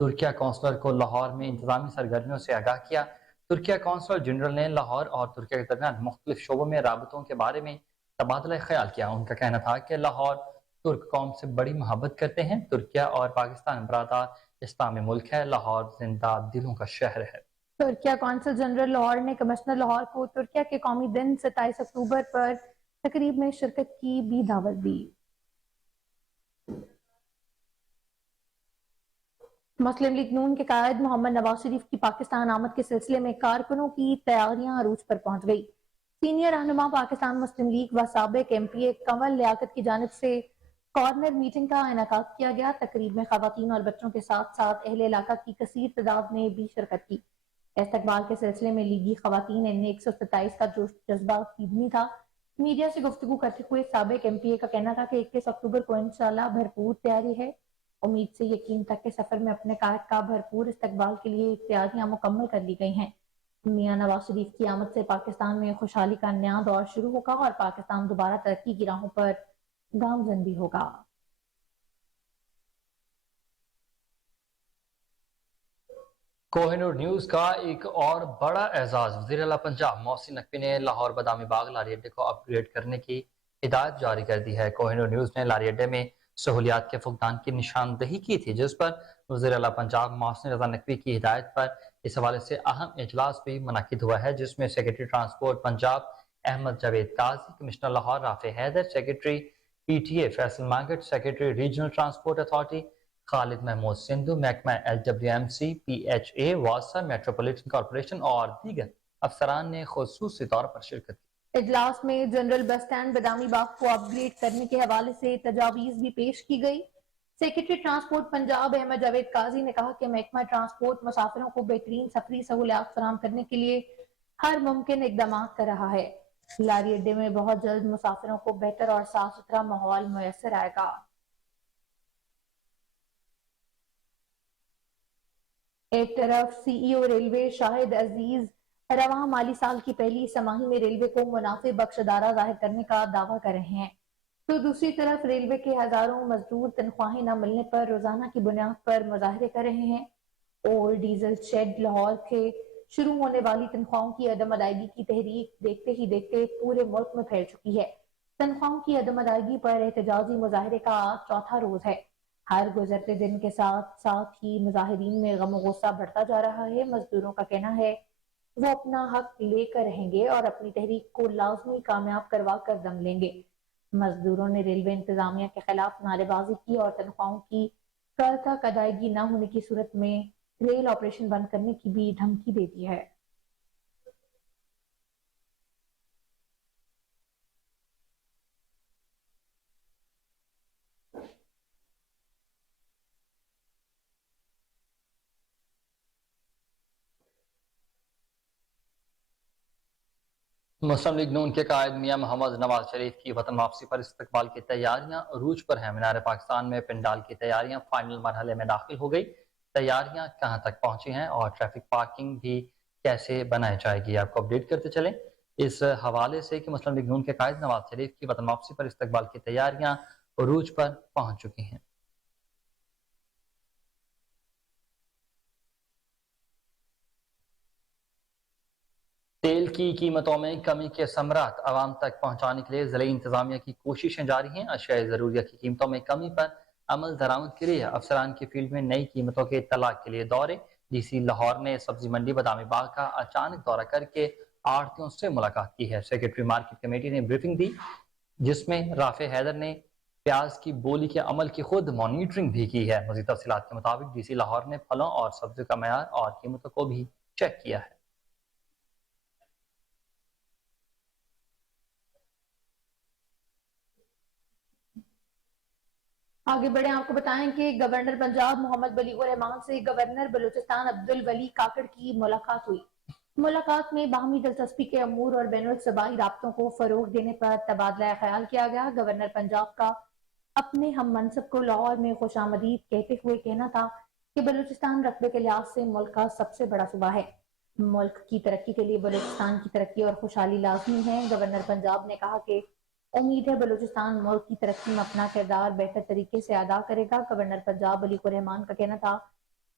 तुर्किया कौंसलर को लाहौर में इंतजामी सरगर्मियों से आगाह किया। तुर्किया कौंसलर जनरल ने लाहौर और तुर्किया के दरमियान मुख्तलिफ शोबों में राबतों के बारे में तबादला ख्याल किया। उनका कहना था कि लाहौर तुर्क कौम से बड़ी मोहब्बत करते हैं। तुर्किया और पाकिस्तान बरादार इस्लामी मुल्क है। लाहौर जिंदा दिलों का शहर है। तुर्किया कौंसल जनरल लाहौर ने कमिश्नर लाहौर को तुर्किया के कौमी दिन 27 अक्टूबर पर तकरीब में शिरकत की भी दावत दी। मुस्लिम लीग नून के कायद मोहम्मद नवाज शरीफ की पाकिस्तान आमद के सिलसिले में कारकुनों की तैयारियां अरूज पर पहुंच गई। सीनियर रहनुमा पाकिस्तान मुस्लिम लीग व साबिक एमपीए कंवल लियाकत की जानिब से कॉर्नर मीटिंग का इनेकाद किया गया। तकरीब में खवातीन और बच्चों के साथ साथ अहले इलाका की कसीर तादाद ने भी शिरकत की। इस्तकबाल के सिलसिले में लीगी खवातीन ने 127 का जोश जज्बा फीदनी था। मीडिया से गुफ्तगू करते हुए साबिक एमपीए का कहना था कि 21 अक्टूबर को इंशाल्लाह भरपूर तैयारी है। उम्मीद से यकीन तक के सफर में अपने कायद का भरपूर इस्तकबाल के लिए तैयारियां मुकम्मल कर ली गई हैं। मियां नवाज शरीफ की आमद से पाकिस्तान में खुशहाली का नया दौर शुरू होगा और पाकिस्तान दोबारा तरक्की की राहों पर गामजन भी होगा। कोहिनूर न्यूज का एक और बड़ा एजाज, वज़ीर आला पंजाब मोहसिन नकवी ने लाहौर बादामी बाग लारी अड्डे को अपग्रेड करने की हिदायत जारी कर दी है। कोहिनूर न्यूज ने लारी अड्डे में सहूलियात के फुकदान की निशानदही की थी, जिस पर वज़ीर आला पंजाब मोहसिन रज़ा नकवी की हिदायत पर इस हवाले से अहम इजलास भी मुनक्किद हुआ है, जिसमें secretary transport Punjab Ahmad Javed Qazi, commissioner Lahore Rafay Haider, secretary PTA Faisal Mangat, secretary regional transport authority Khalid Mehmood Sindhu, महकमा LWMC, PHA, वासा, मेट्रोपॉलिटन कॉर्पोरेशन और दीगर अफसरान ने खुसूसी तौर पर शिरकत की। इजलास में general bus stand Badami Bagh को अपग्रेड करने के हवाले से तजावीज भी पेश की गई। सेक्रेटरी ट्रांसपोर्ट पंजाब अहमद जावेद काजी ने कहा कि महकमा ट्रांसपोर्ट मुसाफिरों को बेहतरीन सफरी सहूलियात फराहम करने के लिए हर मुमकिन इकदाम कर रहा है। लारी अड्डे में बहुत जल्द मुसाफिरों को बेहतर और साफ सुथरा माहौल मुयसर आएगा। एक तरफ CEO रेलवे शाहिद अजीज रवा माली साल की पहली समाही में रेलवे को मुनाफे बख्श अदारा जाहिर करने का दावा कर रहे हैं, तो दूसरी तरफ रेलवे के हजारों मजदूर तनख्वाहें न मिलने पर रोजाना की बुनियाद पर मुजाहरे कर रहे हैं। और डीजल शेड लाहौर के शुरू होने वाली तनख्वाहों की अदम अदायगी की तहरीक देखते ही देखते पूरे मुल्क में फैल चुकी है। तनख्वाहों की अदम अदायगी पर एहतजाजी मुजाहरे का आज चौथा रोज है। हर गुजरते दिन के साथ साथ ही मुजाहिरीन में गम गुस्सा बढ़ता जा रहा है। मजदूरों का कहना है वो अपना हक लेकर रहेंगे और अपनी तहरीक को लाजमी कामयाब करवा कर दम लेंगे। मजदूरों ने रेलवे इंतजामिया के खिलाफ नारेबाजी की और तनख्वाहों की कल तक अदायगी न होने की सूरत में रेल ऑपरेशन बंद करने की भी धमकी दे दी है। मुस्लिम लीग नून के कायद मियां मोहम्मद नवाज शरीफ की वतन वापसी पर इस्तकबाल की तैयारियां अरूज पर हैं। मीनार पाकिस्तान में पिंडाल की तैयारियां फाइनल मरहले में दाखिल हो गई। तैयारियां कहां तक पहुंची हैं और ट्रैफिक पार्किंग भी कैसे बनाई जाएगी, आपको अपडेट करते चलें इस हवाले से कि मुस्लिम लीग नून के कायद नवाज शरीफ की वतन वापसी पर इस्तकबाल की तैयारियां अरूज पर पहुंच चुकी हैं। तेल की कीमतों में कमी के समरात आवाम तक पहुंचाने के लिए ज़िले इंतजामिया की कोशिशें जारी हैं। अशिया ज़रूरिया की कीमतों में कमी पर अमल दरामद के लिए अफसरान की फील्ड में नई कीमतों के इत्तलाक के लिए दौरे। DC लाहौर ने सब्जी मंडी बादामी बाग का अचानक दौरा करके आड़तियों से मुलाकात की है। सेक्रेटरी मार्केट कमेटी ने ब्रीफिंग दी, जिसमें राफे हैदर ने प्याज की बोली के अमल की खुद मॉनिटरिंग भी की है। मज़ीद तफसीलात के मुताबिक DC लाहौर ने फलों और सब्जी का मयार और कीमतों को भी चेक किया है। आगे बढ़े, आपको बताएं कि गवर्नर पंजाब मोहम्मद बलीगुर रहमान से गवर्नर बलूचिस्तान अब्दुल वली काकड़ की मुलाकात हुई। मुलाकात में बाहमी दिलचस्पी के अमूर और बैनुल सूबाई राब्तों को फरोग देने पर तबादला ख्याल किया गया। गवर्नर पंजाब का अपने हम मनसब को लाहौर में खुशामदीद कहते हुए कहना था कि बलूचिस्तान रकबे के लिहाज से मुल्क का सबसे बड़ा सूबा है। मुल्क की तरक्की के लिए बलूचिस्तान की तरक्की और खुशहाली लाजमी है। गवर्नर पंजाब ने कहा कि उम्मीद है बलूचिस्तान मुल्क की तरक्की में अपना किरदार बेहतर तरीके से अदा करेगा। गवर्नर पंजाब बलीगुर रहमान का कहना था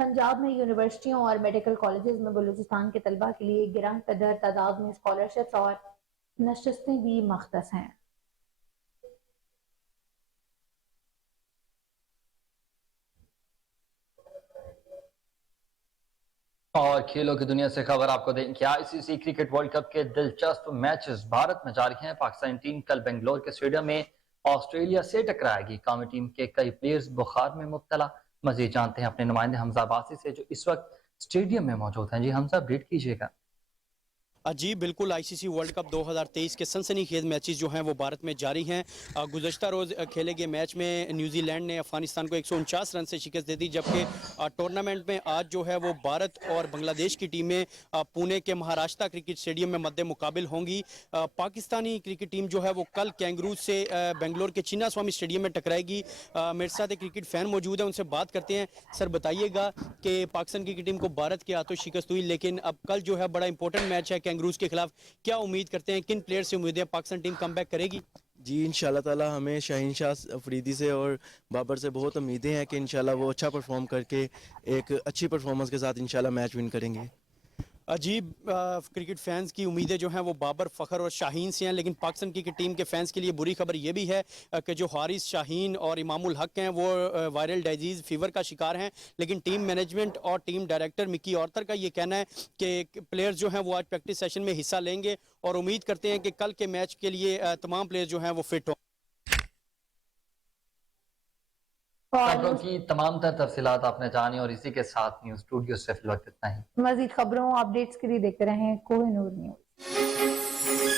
पंजाब में यूनिवर्सिटियों और मेडिकल कॉलेजेस में बलूचिस्तान के तलबा के लिए गिरां कदर तादाद में स्कॉलरशिप्स और नशस्तें भी मख्तस हैं। और खेलों की दुनिया से खबर आपको दें कि ICC क्रिकेट वर्ल्ड कप के दिलचस्प मैचेस भारत में जारी हैं। पाकिस्तानी टीम कल बेंगलोर के स्टेडियम में ऑस्ट्रेलिया से टकराएगी। कौमी टीम के कई प्लेयर्स बुखार में मुब्तला। मजीद जानते हैं अपने नुमाइंदे हमजा अब्बासी से, जो इस वक्त स्टेडियम में मौजूद हैं। जी हमजा, अपडेट कीजिएगा। जी बिल्कुल, आईसीसी वर्ल्ड कप 2023 के सनसनीखेज मैचेस जो हैं वो भारत में जारी हैं। गुज़श्ता रोज़ खेले गए मैच में न्यूजीलैंड ने अफगानिस्तान को 149 रन से शिकस्त दे दी, जबकि टूर्नामेंट में आज जो है वो भारत और बांग्लादेश की टीमें पुणे के महाराष्ट्र क्रिकेट स्टेडियम में मद्दे मुकाबिल होंगी। पाकिस्तानी क्रिकेट टीम जो है वो कल कैंगरूज से बेंगलोर के चिन्ना स्वामी स्टेडियम में टकराएगी। मेरे साथ एक क्रिकेट फ़ैन मौजूद है, उनसे बात करते हैं। सर बताइएगा कि पाकिस्तान क्रिकेट टीम को भारत के हाथों शिकस्त हुई, लेकिन अब कल जो है बड़ा इंपॉर्टेंट मैच है कैंगरूज के खिलाफ, क्या उम्मीद करते हैं, किन प्लेयर से उम्मीद है पाकिस्तान टीम कमबैक करेगी? जी इंशाल्लाह ताला हमें शाहीन शाह अफरीदी से और बाबर से बहुत उम्मीदें हैं कि इंशाल्लाह वो अच्छा परफॉर्म करके एक अच्छी परफॉर्मेंस के साथ इंशाल्लाह मैच विन करेंगे। अजीब क्रिकेट फैंस की उम्मीदें जो हैं वो बाबर, फ़खर और शाहीन से हैं, लेकिन पाकिस्तान क्रिकेट टीम के फैंस के लिए बुरी खबर ये भी है कि जो हारिस शाहीन और इमामुल हक हैं वो वायरल डिजीज़ फीवर का शिकार हैं। लेकिन टीम मैनेजमेंट और टीम डायरेक्टर मिकी ऑर्थर का ये कहना है कि प्लेयर्स जो हैं वो आज प्रैक्टिस सेशन में हिस्सा लेंगे और उम्मीद करते हैं कि कल के मैच के लिए तमाम प्लेयर जो हैं वो फिट हों। खबरों की तमाम तर तफसीलात आपने जानी और इसी के साथ न्यूज़ स्टूडियो से फिलहाल इतना ही। मज़ीद खबरों अपडेट्स के लिए देखते रहें कोहिनूर न्यूज़।